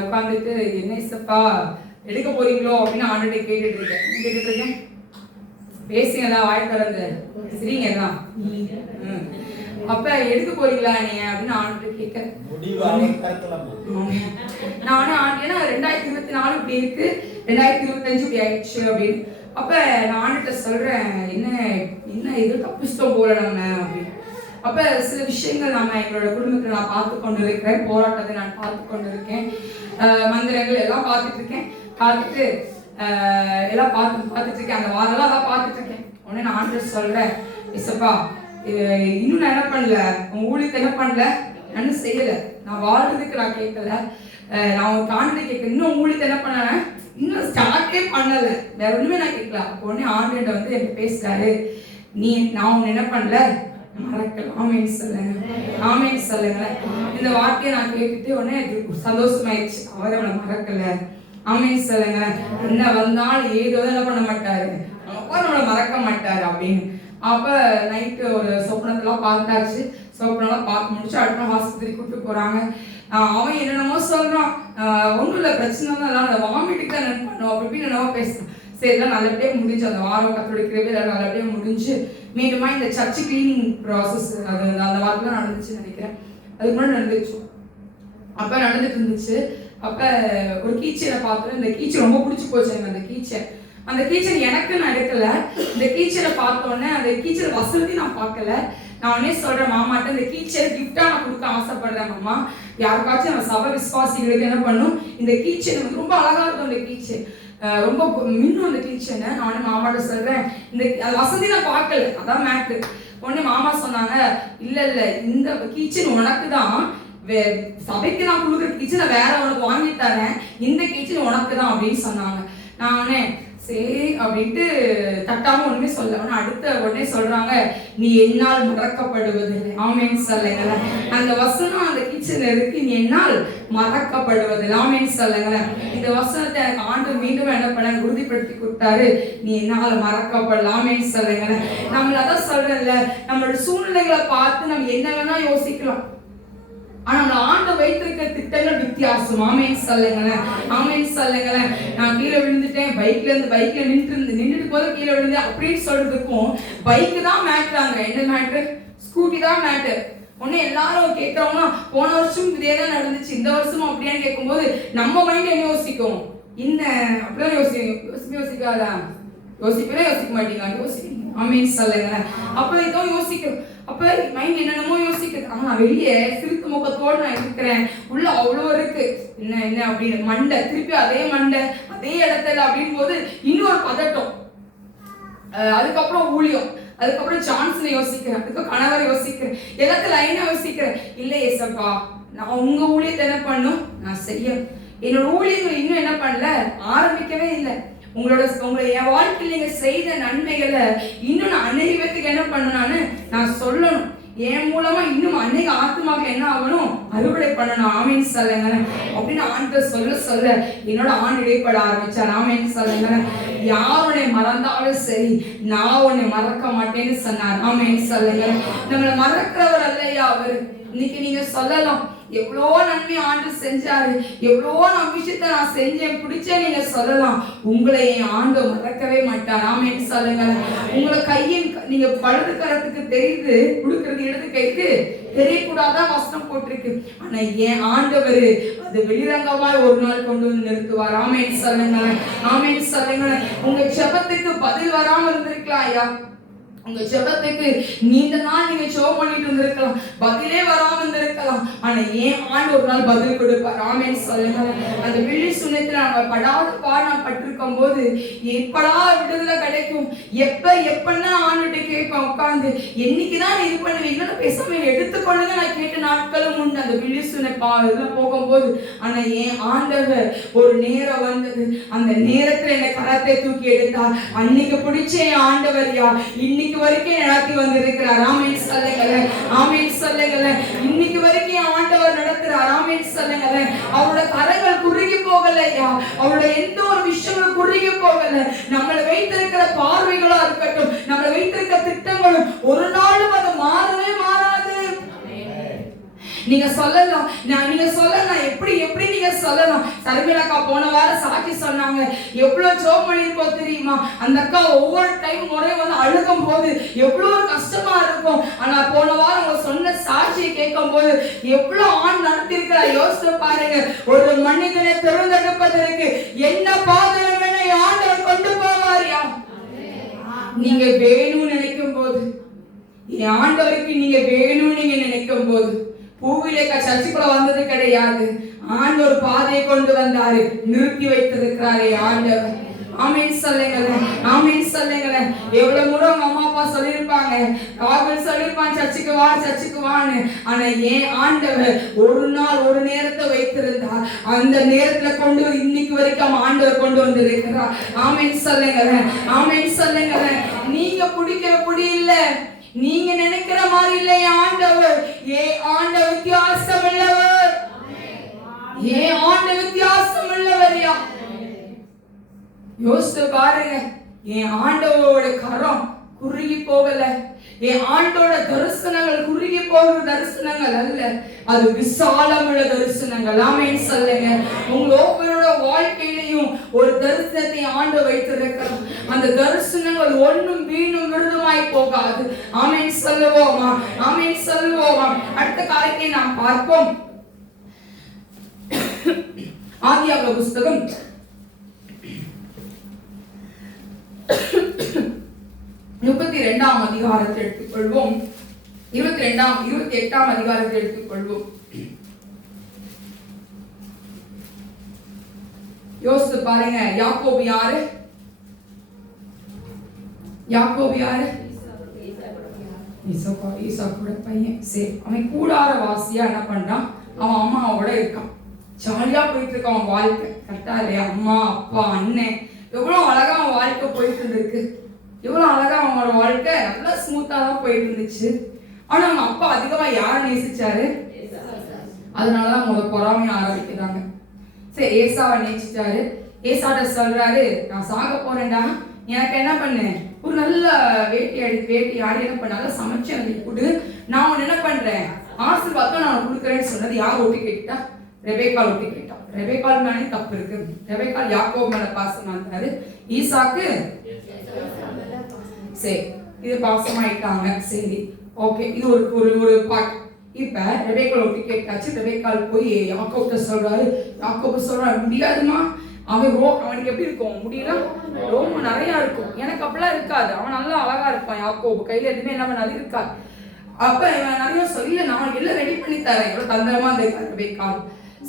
உட்காந்துட்டு என்ன சப்பா எடுக்க போறீங்களோ அப்படின்னு ஆண்டுகிட்ட கேட்டுட்டு இருக்கேன். பேசுங்கடா, வாய் திறந்து சரிங்கதான். அப்ப எடுக்க போறீங்களா நீ அப்படின்னு ஆண்டு கேட்க நானும் ஏன்னா 2024 இப்படி இருக்கு, 2025 இப்படி ஆயிடுச்சு அப்படின்னு. அப்ப நான்கிட்ட சொல்றேன், என்ன இது தப்பிச்சிட்டோம் போல நம்ம அப்படின்னு. அப்ப சில விஷயங்கள் நம்ம எங்களோட குடும்பத்துல நான் பார்த்து கொண்டு இருக்கிறேன், போராட்டத்தை நான் பார்த்து கொண்டு இருக்கேன், மந்திரங்கள் எல்லாம் பார்த்துட்டு இருக்கேன், பார்த்துட்டு எல்லாம் பார்த்துட்டு இருக்கேன், அந்த வாரெல்லாம் எல்லாம் பார்த்துட்டு இருக்கேன். உடனே நான் ஆண்டு சொல்றேன், இசப்பா இன்னும் நான் என்ன பண்ணல, உங்க ஊழியத்தை என்ன பண்ணல, நான் செய்யல, நான் வாழ்றதுக்கு நான் கேட்கல, நான் உங்க காணொலி கேட்க, இன்னும் ஊழியத்தை என்ன பண்ணல, இன்னும் ஸ்டார்ட்டே பண்ணல, வேற ஒண்ணுமே நான் கேட்கல. உடனே ஆண்டு வந்து எனக்கு பேசுறாரு, நான் உன்னை என்ன பண்ணல மறக்கல. ஆமேன்னு சொல்லுங்க, ஆமேன்னு சொல்லுங்க. இந்த வார்த்தையை நான் கேட்டுட்டு உடனே சந்தோஷமாயிடுச்சு, அவர் அவனை மறக்கல. ஆமேன்னு சொல்லுங்க. என்ன வந்தாலும் ஏதோ என்ன பண்ண மாட்டாரு, நம்மளை மறக்க மாட்டாரு அப்படின்னு. அப்ப நைட்டு ஒரு சொப்னத்தெல்லாம் பார்த்தாச்சு, சொப்னெல்லாம் பார்த்து முடிச்சு அடுத்த ஹாஸ்பத்திரி கூப்பிட்டு போறாங்க. அவன் என்னென்னமோ சொல்றான், ஒன்றும் இல்லை பிரச்சனை தான் இல்லை, அந்த வாமிட்டுக்கு தான் என்ன பண்ணுவோம் அப்படி என்னவோ பேசுறான். சரி எல்லாம் நல்லபடியாக முடிஞ்சு, அந்த வாரம் கத்தோடிக்கிறவே எல்லாம் நல்லபடியாக முடிஞ்சு மீண்டுமா இந்த சர்ச்சு கிளீனிங் ப்ராசஸ் அது அந்த வாரத்தில் நடந்துச்சுன்னு நினைக்கிறேன், அதுக்கு முன்னாடி நடந்துச்சு. அப்போ நடந்துட்டு இருந்துச்சு. அப்போ ஒரு கீச்சனை பார்த்தோம், இந்த கீச்சை ரொம்ப பிடிச்சி போச்சு எனக்கு. அந்த கீச்சன் எனக்கு நான் எடுக்கல, இந்த கீச்சனை பார்த்தோன்னே அந்த கீச்சன் வசதி நான் பார்க்கல. நான் உடனே சொல்றேன் மாமாட்ட, இந்த கீச்சனை கிஃப்டா நான் கொடுக்க ஆசைப்படுறேன் மாமா, யாருக்காச்சும் நம்ம சபை விசுவாசிகளுக்கு என்ன பண்ணும், இந்த கீச்சன் வந்து ரொம்ப அழகா இருக்கும், இந்த கீச்சன் ரொம்ப மின்னும் அந்த கீச்சனை. நான் மாமாட்ட சொல்றேன், இந்த வசதி நான் பார்க்கல, அதான் மேட்ரு. உடனே மாமா சொன்னாங்க, இல்ல இந்த கீச்சன் உனக்கு தான், சபைக்கு நான் கொடுக்குற கீச்சனை வேற உனக்கு வாங்கி தரேன், இந்த கீச்சன் உனக்கு தான் அப்படின்னு சொன்னாங்க. நானே சரி அப்படின்ட்டு தட்டாம ஒண்ணுமே சொல்ல. அடுத்த உடனே சொல்றாங்க, நீ என்னால் மறக்கப்படுவதில்லை. ஆமேன்னு சொல்லுங்க. அந்த வசனம் அந்த கிச்சன்ல இருக்கு, நீ என்னால் மறக்கப்படுவதில்லை. ஆமேன்னு சொல்லுங்க. இந்த வசனத்தை எனக்கு ஆண்டு மீண்டும் என்ன பண்ண உறுதிப்படுத்தி கொடுத்தாரு, நீ என்னால் மறக்கப்படல. ஆமேன்னு சொல்லுங்க. நம்மள அதான் சொல்றேன்ல, நம்மளோட சூழ்நிலைகளை பார்த்து நம்ம என்ன வேணா யோசிக்கலாம், ஆனா நம்ம ஆண்டு வைத்திருக்கிற திட்டங்கள் வித்தியாசம். ஆமேன்னு சொல்லுங்களேன், ஆமேன்னு சொல்லுங்களேன். நான் கீழே விழுந்துட்டேன், பைக்ல நின்றுட்டு போது கீழே விழுந்து அப்படின்னு சொல்றதுக்கும் பைக்கு தான் மேட்ராங்க. என்ன மேட்ரு? ஸ்கூட்டி தான் மேட்ரு. ஒன்னு எல்லாரும் கேட்கறவங்கன்னா போன வருஷம் இதே தான் நடந்துச்சு, இந்த வருஷமும் அப்படியான்னு கேட்கும்போது நம்ம மைண்ட் என்ன யோசிக்கும், என்ன அப்படிதான் யோசிக்காதா, யோசிக்க மாட்டீங்க, யோசிப்பீங்க. ஆமேன்னு சொல்லுங்க. அப்ப இதான் யோசிக்கிறோம். அப்ப மைண்ட் என்னென்னமோ யோசிக்குது. ஆனா வெளியே சிரித்து முகத்தோடு நான் இருக்கிறேன், உள்ள அவ்வளோ இருக்கு, என்ன அப்படின்னு மண்டை திருப்பி அதே மண்டை அதே இடத்துல அப்படின் போது இன்னொரு பதட்டம். அதுக்கப்புறம் ஊழியம், அதுக்கப்புறம் சான்ஸ் யோசிக்கிறேன், அதுக்கு கணவர் யோசிக்கிறேன், எல்லாத்தையும் லைனா யோசிக்கிறேன். இல்ல ஏசப்பா, நான் உங்க ஊழியத்தை என்ன பண்ணும், நான் செய்ய என்னோட ஊழியர்கள் இன்னும் என்ன பண்ணல, ஆரம்பிக்கவே இல்லை. உங்களை என் வாழ்க்கையில் நீங்க செய்த நன்மைகளை இன்னும் நான் அநேக பேத்துக்கு என்ன பண்ணணும்னு நான் சொல்லணும். என் மூலமா இன்னும் அநேக ஆத்மாக்கள் என்ன ஆகணும், அறுவடை பண்ணணும். ஆமேன்னு சொல்லுங்க அப்படின்னு ஆண்டு சொல்ல என்னோட ஆண் இடைப்பட ஆரம்பிச்சார். ஆமேன்னு சொல்லுங்க. யார் உன்னை மறந்தாலும் சரி, நான் உன்னை மறக்க மாட்டேன்னு சொன்னார். ஆமேன்னு சொல்லுங்க. நம்மளை மறக்கிறவர் அல்லையா அவர். இன்னைக்கு நீங்க சொல்லலாம், எவ்வளோ நன்மை ஆண்டு செஞ்சாரு, எவ்வளோ விஷயத்த நான் செஞ்சேன் பிடிச்சேன் நீங்க சொல்லலாம். உங்களை என் ஆண்டு மறக்கவே மாட்டார். ஆமேன்னு சொல்லுங்க. உங்களை கையின் நீங்க வலது கரத்துக்கு தெரியுது, கொடுக்கறது இடது கைக்கு தெரியக்கூடாதான் வசனம் போட்டிருக்கு. ஆனா என் ஆண்டவர் அது வெளிரங்கமாய் ஒரு நாள் கொண்டு வந்து நிறுத்துவார். ஆமேன்னு சொல்லுங்க. ஆமேன்னு சொல்லுங்க. உங்க ஜெபத்துக்கு பதில் வராம இருந்திருக்கலாம் ஐயா, உங்க ஜெபத்துக்கு நீண்ட நாள் நீங்க ஜெபம் பண்ணிட்டு இருந்திருக்கலாம், பதிலே வராம இருந்திருக்கலாம். ஆனா ஏன் ஆண்டு ஒரு நாள் பதில் கொடுப்பார். ஆமேன்னு சொல்லுங்க. அந்த வெள்ளி சுண்ணத்துல நம்ம படாத பாடம் பட்டிருக்கும் போது எப்படா விடுதலை கிடைக்கும், எப்பன்னா ஆண்டுகிட்ட கேட்பேன் உட்காந்து, என்னைக்குதான் இது பண்ணுவீங்கன்னு பேசாம எடுத்துக்கொள்ளுங்க நான் கேட்ட நாட்களும் உண்டு அந்த வெள்ளி சுண்ண இதுல போகும்போது. ஆனா ஏன் ஆண்டவர் ஒரு நேரம் வந்தது, அந்த நேரத்துல என்ன கரத்தை தூக்கி எடுத்தார். அன்னைக்கு பிடிச்ச என் ஆண்டவர் யா இன்னைக்கு வரைக்கும் நடத்தி வந்திருக்கிறார். ஆமேன்னு சொல்லுங்க. ஆமேன்னு சொல்லுங்க. இன்னைக்கு வரைக்கும் ஆண்டவர் நடத்துறார். ஆமேன்னு சொல்லுங்க. அவரோட கரங்கள் குறுகி போகலையா, அவரோட எந்த ஒரு விஷயங்களும் குறுகி போகல. நம்மளை வைத்திருக்கிற பார்வைகளா இருக்கட்டும், நம்மளை வைத்திருக்கிற திட்டங்களும் ஒரு நாளும் அது மாறவே மாறாது. நீங்க சொல்லலாம், எப்படி நீங்க சொல்லலாம். சர்மிளக்கா போன வாரம் சாட்சி சொன்னாங்க, எவ்வளவு ஜோம் பண்ணிருப்போம் தெரியுமா. அந்த அக்கா ஒவ்வொரு டைம் முறை வந்து அழுகும் போது எவ்வளவு கஷ்டமா இருக்கும். ஆனா போன வாரம் அவங்க சொன்ன சாட்சியை கேட்கும் போது எவ்வளவு ஆண் நடத்திருக்கிறா யோசித்து பாருங்க. ஒரு மனிதனை திறந்தெடுப்பதற்கு என்ன பாதகம் ஆண்டவர் கொண்டு போவாரியா. நீங்க வேணும்னு நினைக்கும் போது, என் ஆண்டவருக்கு நீங்க வேணும்னு நீங்க நினைக்கும் போது, பூவிலேக்கா சர்ச்சுக்குள்ள வந்தது கிடையாது. ஆண்டவர் பாதையை கொண்டு வந்தாரு, நிறுத்தி வைத்திருக்கிறாரே ஆண்டவர். ஆமென் சொல்லுங்களேன், ஆமென் சொல்லுங்களேன். எவ்வளவு முறை உங்க அம்மா அப்பா சொல்லியிருப்பாங்க, ராகுல் சொல்லியிருப்பான் சர்ச்சுக்கு வா சர்ச்சுக்கு வான்னு. ஆனா ஏன் ஆண்டவர் ஒரு நாள் ஒரு நேரத்தை வைத்திருந்தார். அந்த நேரத்துல கொண்டு இன்னைக்கு வரைக்கும் ஆண்டவர் கொண்டு வந்திருக்கிறார். ஆமென் சொல்லுங்களேன், ஆமென் சொல்லுங்களேன். நீங்க பிடிக்கிற புடி இல்ல, நீங்க நினைக்கிற மாதிரி இல்லை ஆண்டவர். ஆண்டவர் வித்தியாசம் உள்ளவர், ஆண்டவர் வித்தியாசம் உள்ளவரியா. யோசித்து பாருங்க, என் ஆண்டவரோட கரம் குறுகி போகல. என் ஆண்டோட தரிசனங்கள் குறுகி போகிற தரிசனங்கள் அல்ல, அது விசாலமுள்ள தரிசனங்கள். ஆமென் சொல்லுங்க. உங்க ஒவ்வொருவரோட வாழ்க்கையிலையும் ஒரு தரிசனத்தை ஆண்டு வைத்திருக்கிறோம். அந்த தரிசனங்கள் ஒன்றும் வீணும் விருதுமாய் போகாது. ஆமென் சொல்லுவோமா, ஆமென் சொல்லுவோமா. அடுத்த காரியத்தை நாம் பார்ப்போம். ஆதியாகம புஸ்தகம் 32ஆம் அதிகாரத்தை எடுத்துக்கொள்வோம். 28ஆம் அதிகாரத்தை எடுத்துக்கொள்வோம். யோசித்து பாருங்க, யாக்கோபு யாரு? யாக்கோபு யாரு? ஈசாக்கோட பையன். சரி, அவன் கூடார வாசியா என்ன பண்றான், அவன் அம்மாவோட இருக்கான், ஜாலியா போயிட்டு இருக்கான் அவன் வாழ்க்கை. கரெக்டா இல்லையா? அம்மா அப்பா அண்ணன் எவ்வளவு அழகா அவன் வாழ்க்கை போயிட்டு இருந்திருக்கு. எவ்வளவு அழகா அவனோட வாழ்க்கை நல்லா ஸ்மூத்தா தான் போயிட்டு இருந்துச்சு. ஆனா அவங்க அப்பா அதிகமா யாரை நேசிச்சாரு? அதனாலதான் அவங்க பொறாமைய ஆரம்பிக்கிறாங்க. சரி, ஏசாவை நேசிச்சாரு. ஏசாட்ட சொல்றாரு, நான் சாக போறேன்டா, எனக்கு என்ன பண்ணு, ஒரு நல்ல வேட்டி ஆடி என்ன பண்ண, நல்லா சமைச்சு எனக்கு கொடு, நான் உன்னை என்ன பண்றேன், ஆசீர்வாதம் நான் கொடுக்குறேன்னு சொன்னது யார் ஒட்டி கேட்டா? ரெபேக்காள் ஒட்டி கேட்டான். ரெபேக்காள் மேலே தப்பு இருக்கு. ரெபேக்காள் யாக்கோபு மேல பாசமா இருந்தாரு, ஈசாக்கு சரி இது பாசமாயிட்டாங்க. சரி, ஓகே, இது ஒரு பாட். இப்ப ரெபேக்காள் ஒட்டி கேட்டாச்சு. ரெபேக்காள் போய் யாக்கோபுட்ட சொல்றாரு. யாக்கோபு சொல்றாரு, முடியாதுமா, அவனுக்கு எப்படி இருக்கும், முடியல, ரொம்ப நிறைய இருக்கும், எனக்கு அப்படிலாம் இருக்காது, அவன் நல்லா அழகா இருப்பான். யாக்கோபு கையில எதுவுமே என்ன பண்ணாது இருக்காது. அப்ப இவன் நிறைய சொல்லி, நான் எல்லாம் ரெடி பண்ணி தரேன். எவ்வளவு தந்திரமா இருந்திருக்காரு ரெபேக்காள்.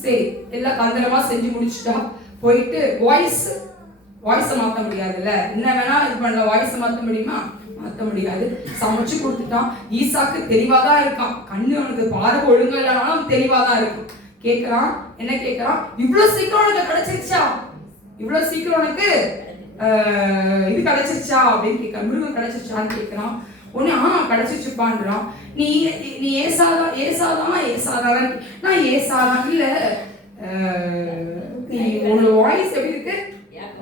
சரி, எல்லாம் தந்திரமா செஞ்சு முடிச்சுட்டா. போயிட்டு வாய்ஸை மாற்ற முடியாதுல்ல, என்ன வேணா இது பண்ணல, வாய்ஸை மாற்ற முடியுமா? மாற்ற முடியாது. சமைச்சு கொடுத்துட்டான். ஈசாக்கு தெளிவாதான் இருக்கான், கண்ணு அவனுக்கு பார்வை ஒழுங்கா இல்லைனாலும் தெளிவாதான் இருக்கும். கேட்கிறான், என்ன கேட்கிறான், இவ்வளவு சீக்கிரம் உனக்கு கிடைச்சிருச்சா, இவ்வளவு சீக்கிரம் உனக்கு இது கிடைச்சிருச்சா அப்படின்னு கேட்க, மிருகம் கிடைச்சிருச்சான்னு கேட்கிறான். உடனே கிடைச்சிச்சுப்பான்றான். நீ ஏசாதான் நான் ஏசாதான் இல்ல, நீ உன்னோட வாய்ஸ் எப்படி இருக்கு,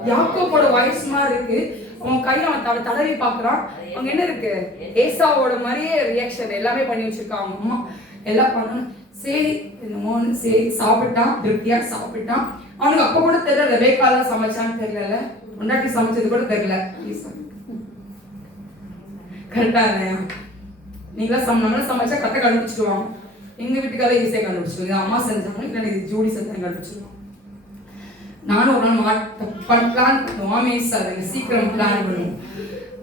யாக்கோபோட வாய்ஸ் மாதிரி இருக்கு. அவன் கையை அவன் தடவி பாக்குறான். அங்க என்ன இருக்கு, ஏசாவோட மாதிரியே ரியாக்ஷன் எல்லாமே பண்ணி வச்சிருக்கான் அவங்க அம்மா. எல்லாம் பண்ணணும். சரி என்னமோன்னு சரி சாப்பிட்டான், திருப்தியா சாப்பிட்டான். அவனுக்கு அப்ப கூட தெரியல ரெபேக்காள் தான் சமைச்சான்னு தெரியல, முன்னாடி சமைச்சது கூட தெரியல. கரெக்டா இல்லையா? நீங்களா நம்மள சமைச்சா கரெக்டா கண்டுபிடிச்சிடுவாங்க. எங்க வீட்டுக்காரே ஈஸியா கண்டுபிடிச்சிடுவாங்க. அம்மா செஞ்சாங்க இல்லை ஜோடி செஞ்சாங்க கண்டுபிடிச்சிடுவாங்க. நானும் ஒரு நாள் பிளான் பண்ணுவோம், சீக்கிரம் பிளான் பண்ணுவோம்.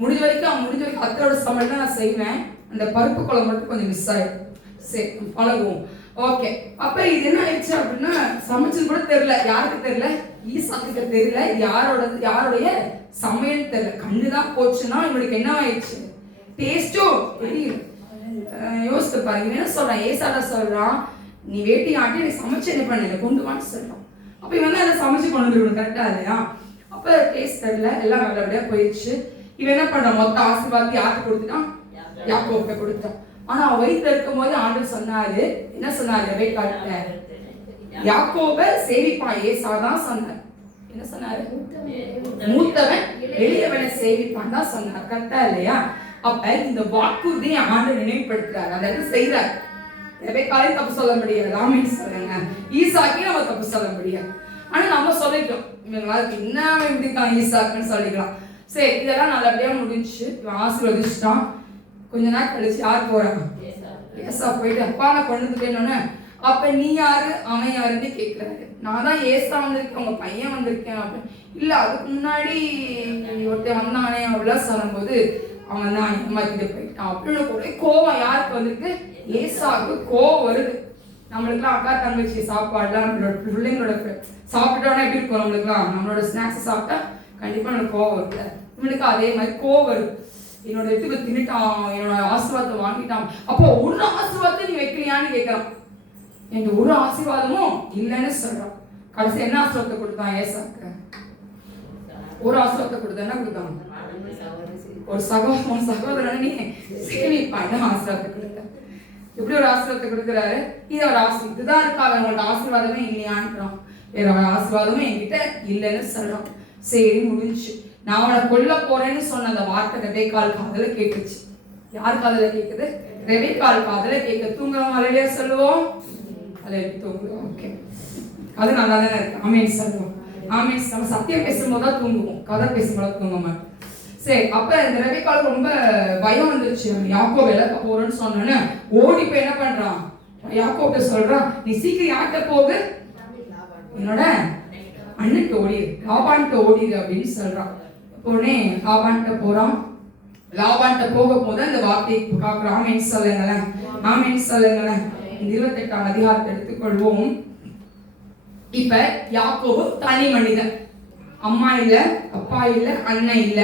முடிஞ்ச வரைக்கும் அத்தோட சமையல் தான் நான் செய்வேன். அந்த பருப்பு குழம்பு மட்டும் கொஞ்சம் மிஸ் ஆயிடும். சரி, பழகுவோம். ஓகே, அப்ப இது என்ன ஆயிடுச்சு அப்படின்னா, சமைச்சது கூட தெரியல. யாருக்கு தெரியல? ஈசாக்கு தெரியல. யாருடைய சமையல் தெரியல. கண்ணுதான் போச்சுன்னா இவனுக்கு என்ன ஆயிடுச்சு, டேஸ்டும் தெரியல. யோசித்து பாருங்க, என்ன சொல்றான், ஏசாட சொல்றான், நீ வேட்டி ஆட்டி நீ சமைச்சு என்ன பண்ணல கொண்டு வான்னு சொல்றான். அப்ப இவன் தான் அதை சமைச்சு கொண்டு வந்துருக்கணும். கரெக்டா இல்லையா? அப்ப டேஸ்ட் தெரியல, எல்லாம் நல்லபடியா போயிடுச்சு. இவன் என்ன பண்றான், மொத்த ஆசீர்வாதத்தை யாருக்கு கொடுத்துட்டான்? யாக்கோபுக்கு கொடுத்தான். ஆனா அவன் வயிற்றுல இருக்கும் போது ஆண்டவர் சொன்னாரு, என்ன சொன்னாரு ரெபேக்காள்கிட்ட, யாக்கோபை சேவிப்பான். ஏசாதான் சொன்னார். என்ன சொன்னாரு? மூத்தவன் எளியவனை சேவிப்பான் தான் சொன்னார். கரெக்டா இல்லையா? அப்ப இந்த வாக்குறுதியை ஆண்டவர் நினைவுபடுத்துறாரு, அதை செய்யறாரு. ரெபேக்காளையும் தப்பு சொல்ல முடியாது. ஆமென் சொல்லுங்க. ஈசாக்கையும் நம்ம தப்பு சொல்ல முடியாது. ஆனா நம்ம சொல்லிட்டோம், இவங்களுக்கு என்ன இப்படிக்கான் ஈசாக்குன்னு சொல்லிக்கலாம். சரி, இதெல்லாம் நல்லபடியா முடிஞ்சு ஆசீர்வதிச்சுட்டான். கொஞ்ச நாள் கழிச்சு யார் போறாங்க? ஏசா போயிட்டு அப்பா நான் கொண்டு வந்துட்டேன்னு. அப்ப நீ யாரு அவன் யாருன்னு கேட்கிறாரு. நான் தான் ஏசா வந்திருக்கேன், உங்க பையன் வந்திருக்கேன் அப்படின்னு. இல்ல அதுக்கு முன்னாடி ஒருத்தன் வந்தானே அப்படிலாம் சொல்லும்போது அவன் தான் ஏமாத்திட்டு போயிட்டான் அப்படின்னு கூட கோவம் யாருக்கு வந்திருக்கு? ஏசாவுக்கு கோவம் வருது. நம்மளுக்குலாம் அக்கா தங்கச்சி சாப்பாடுலாம் நம்மளோட பிள்ளைங்களோட சாப்பிட்டோன்னா எப்படி இருக்கும்? நம்மளோட ஸ்நாக்ஸ் சாப்பிட்டா கண்டிப்பா நம்மளுக்கு கோவம் வருது. இவனுக்கு அதே மாதிரி கோவம் வருது. என்னோட இடத்துக்கு தின்னுட்டான், என்னோட ஆசீர்வாதத்தை வாங்கிட்டான். அப்போ ஒரு ஆசீர்வாதத்தை நீ வைக்கலையான்னு கேட்கறான். எனக்கு ஒரு ஆசீர்வாதமும் இல்லைன்னு சொல்றான். கடைசி என்ன ஆசீர்வாதத்தை கொடுத்தான் ஏசாக்கு? ஒரு ஆசீர்வாதத்தை கொடுத்தா என்ன கொடுத்தான்? ஒரு சகோதரன் நீ சேமிப்பான ஆசீர்வாதத்தை கொடுத்த. எப்படி ஒரு ஆசீர்வாதத்தை கொடுக்குறாரு? இது ஒரு இதுதான் இருக்கா, அவங்களோட ஆசீர்வாதமே இல்லையான்றான். வேற அவன் ஆசீர்வாதமே என்கிட்ட இல்லைன்னு சொல்றான். சரி, முடிஞ்சு. நான் அவனை கொல்ல போறேன்னு சொன்ன அந்த வார்த்தை ரெபேக்காள் காதுல கேட்டுச்சு. யார் காதுல கேக்குது? ரெபேக்காள் காதுல கேட்க. தூங்குறவங்க அலையிலே சொல்லுவோம், அலையில தூங்குவோம். ஓகே, அது நல்லா தானே இருக்கு. ஆமீன் சொல்லுவோம். ஆமீன். நம்ம சத்தியம் பேசும்போது தான் தூங்குவோம், கதை பேசும்போது தூங்க மாட்டோம். சரி, அப்ப இந்த ரெபேக்காள் ரொம்ப பயம் வந்துருச்சு. யாக்கோபு இழக்க போறேன்னு சொன்னோன்னு ஓடி போய் என்ன பண்றான்? யாக்கோபு சொல்றான், நீ சீக்கிரம் யார்கிட்ட போகு? என்னோட அண்ணன்ட்டு ஓடிடு, லாபான்ட்டு ஓடிடு அப்படின்னு சொல்றான். உடனே லாபான்ட்ட போறான். லாபான்ட்ட போகும்போது அந்த வார்த்தை காக்குறான். ஆமீன் சொல்லுங்களேன், ஆமீன் சொல்லுங்களேன். 28ஆம் அதிகாரத்தை எடுத்துக்கொள்வோம். இப்ப யாக்கோபு தனி மனிதன். அம்மா இல்ல, அப்பா இல்ல, அண்ணன் இல்ல,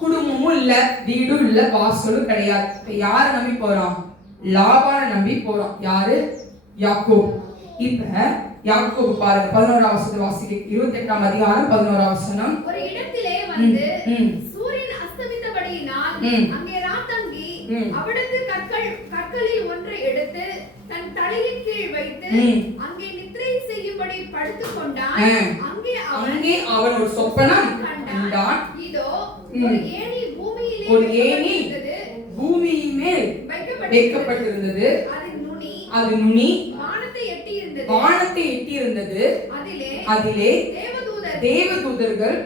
குடும்பமும் இல்ல, வீடும் இல்ல, வாசலும் கிடையாது. இப்ப யார நம்பி போறான்? லாபான நம்பி போறான். யாரு? யாக்கோபு. இப்ப யாக்கோபு பாருங்க, 11ஆம் வசனத்தை வாசிக்க. 28ஆம் அதிகாரம் 11ஆம் வசனம். ஒரு இடத்திலே வந்து சூரியன் அஸ்தமித்தபடியினால் அங்கே ராத்தங்கி அவிடத்து கற்களில் ஒன்றை எடுத்து தன் தலையின் கீழ் வைத்து அங்கே நித்திரை செய்யும்படி படுத்துக் கொண்டான். அங்கே அவன் ஒரு சொப்பனம் கண்டான். இதோ ஒரு ஏணி பூமியின் மேல் வைக்கப்பட்டிருந்தது. அது நுனி வானத்தை எட்டி இருந்தது. அதிலே தேவதூதர்கள்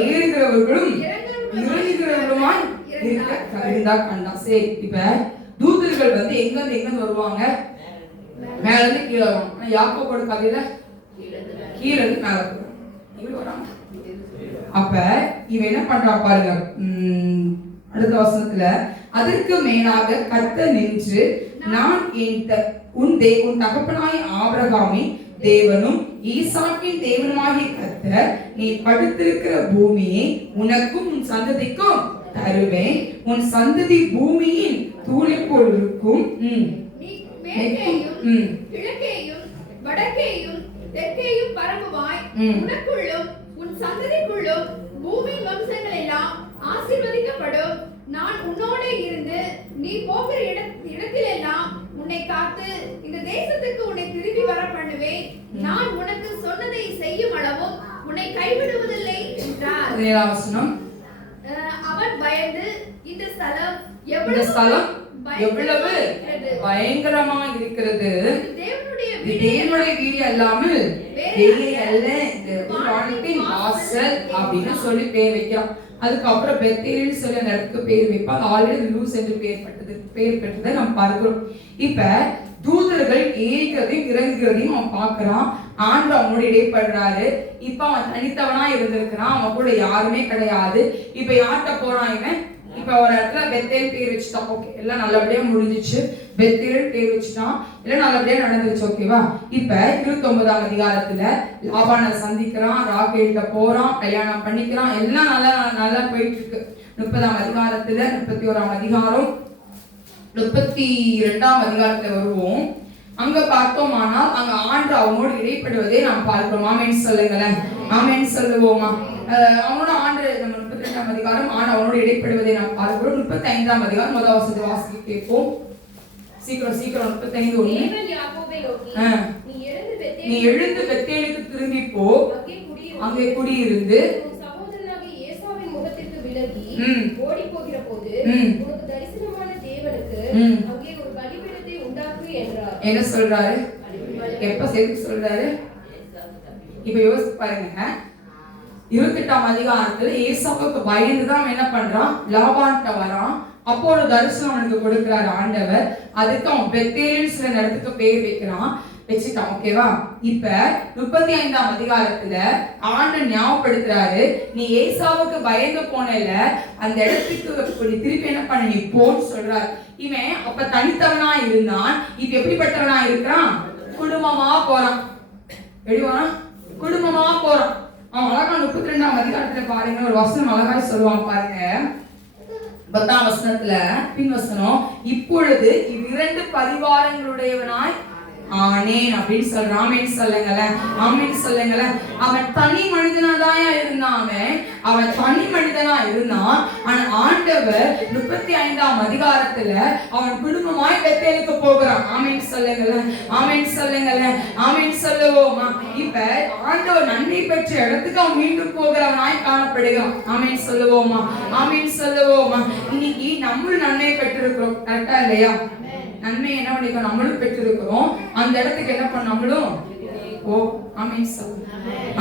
ஏறுகிறவர்களும் இறங்குகிறவர்களுமாய் இருந்தா கண்டான். சரி, இப்ப தூதர்கள் வந்து எங்க வருவாங்க? மேல இருந்து கீழே வருவாங்க. யாக்கோபோட கதையில கீழே இருந்து மேல வராங்க. அப்ப இவன் என்ன பண்றா பாருங்க, அடுத்த வசனத்துல, அதற்கு மேலாக கர்த்தர் நின்று, நான் உன் தகப்பனாய் ஆபிரகாமின் தேவனும் ஈசாக்கின் தேவனுமாகிய கர்த்தர், நீ படுத்திருக்கிற பூமியை உனக்கும் உன் சந்ததிக்கும் தருவேன். உன் சந்ததி பூமியின் தூளை போல் இருக்கும். கிழக்கேயும் வடக்கேயும் தெற்கேயும் பரம்புவாய். உனக்குள்ளும் உன் சந்ததிக்குள்ளும் பூமியின் வம்சங்கள் எல்லாம் ஆசீர்வதிக்கப்படும். நான் உன்னோட இருந்து நீ போகிற இடத்திலெல்லாம் உன்னை காத்து இந்த தேசத்துக்கு உன்னை திரும்பி வர பண்ணுவேன். நான் உனக்கு சொன்னதை செய்யும் அளவும் உன்னை கைவிடுவதில்லை என்றார். அவன் பயந்து இந்த ஸ்தலம் எவ்வளவு பயங்கரமா இருக்கிறது, தேவனுடைய வீடு அல்லாமல் வேறு அல்ல, வானத்தின் வாசல் அப்படின்னு சொல்லி பேர் வைக்கிறான். அதுக்கப்புறம் பெத்தேல்னு சொல்லி அந்த இடத்துக்கு பேர் வைப்பாங்க. ஆல்ரெடி லூஸ் என்று பேர் பெற்றதை நம்ம பார்க்கிறோம். இப்ப தூதர்கள் ஏறிக்கிறதையும் இறங்குகிறதையும் அவன் பார்க்கிறான். ஆண்டு அவனோட இடைப்படுறாரு. இப்ப அவன் தனித்தவனா இருந்திருக்கிறான், அவன் கூட யாருமே கிடையாது. இப்ப யார்கிட்ட போறான் இவன்? இப்ப ஒரு இடத்துல பெத்தேல் பேர் வச்சுட்டான். ஓகே, எல்லாம் நல்லபடியா முடிஞ்சிச்சு. பெத்தேல் பேர் வச்சுட்டான், எல்லாம் நல்லபடியா நடந்துச்சு. ஓகேவா? இப்ப 29ஆம் அதிகாரத்துல லாபானை சந்திக்கிறான், ராகேல்கிட்ட போறான், கல்யாணம் பண்ணிக்கிறான், எல்லாம் நல்லா போயிட்டு இருக்கு. 30ஆம் அதிகாரத்துல 31ஆம் அதிகாரம் 32ஆம் அதிகாரத்துல வருவோம். அங்க பார்த்தோமானால் அங்க ஆண்டு அவனோடு இடைப்படுவதை நாம் பார்க்கிறோம். ஆமென் சொல்லுங்களேன், ஆமென் சொல்லுவோமா? அவனோட ஆண்டு நம்ம 32ஆம் அதிகாரம் ஆண்டு அவனோடு இடைப்படுவதை நாம் பார்க்கிறோம். 35ஆம் அதிகாரம் முதல் வசனத்தை வாசிக்க கேட்போம். சீக்கிரம் 35:1. நீ எழுந்து பெத்தேலுக்கு திரும்பி போ, அங்கே குடியிருந்து ஓடி போகிற போது உனக்கு தரிசனமான தேவனுக்கு அங்கே ஒரு பலிபீடத்தை உண்டாக்கு என்றார். என்ன சொல்றாரு? எப்ப சேர்த்து சொல்றாரு? இப்ப யோசிச்சு பாருங்க, 28ஆம் அதிகாரத்துல ஏசாவுக்கு பயந்துதான் என்ன பண்றான், லாபான்ட்ட வரான். அப்போ ஒரு தரிசனம் அவனுக்கு கொடுக்கிறார் ஆண்டவர். அதுக்கு அவன் பெத்தேலின்னு சில இடத்துக்கு பேர் வைக்கிறான், வச்சுட்டான். ஓகேவா? இப்ப 35ஆம் அதிகாரத்துல ஆண்டவர் ஞாபகப்படுத்துறாரு, நீ ஏசாவுக்கு பயந்து போனல, அந்த இடத்துக்கு நீ திருப்பி என்ன பண்ண, நீ போன்னு சொல்றாரு. இவன் அப்ப தனித்தவனா இருந்தான், இப்ப எப்படிப்பட்டவனா இருக்கிறான், குடும்பமா போறான். எழுவான், குடும்பமா போறான். அவன் அழகா 32ஆம் அதிகாரத்துல பாருங்க, ஒரு வசனம் அழகாய் சொல்லுவான் பாருங்க. 10ஆம் வசனத்துல பின் வசனம், இப்பொழுது இவ்விரண்டு பரிவாரங்களுடையவனாய் ஆனேன் அப்படின்னு சொல்றான். ஆமென் சொல்லுங்களேன், ஆமென் சொல்லுங்களேன். அவன் தனி மனிதனாதான் இருந்தான், அவன் தனி மனிதனா இருந்தான். ஆனா ஆண்டவர் 35ஆம் அதிகாரத்துல அவன் குடும்பமாய் பெத்தேலுக்கு போகிறான். ஆமென் சொல்லுங்களேன், ஆமென் சொல்லுங்களேன், ஆமென் சொல்லுவோமா? இப்ப ஆண்டவர் நன்மை பெற்ற இடத்துக்கு அவன் மீண்டும் போகிறவனாய் காணப்படுகிறான். ஆமென் சொல்லுவோமா, ஆமென் சொல்லுவோமா? இன்னைக்கு நம்மளும் நன்மை பெற்றிருக்கிறோம், கரெக்டா இல்லையா? நன்மை என்ன பண்ணிக்கோ, நம்மளும் பெற்றிருக்கிறோம். அந்த இடத்துக்கு என்ன பண்ண, நம்மளும் ஓ ஆமென் சொல்லுங்க,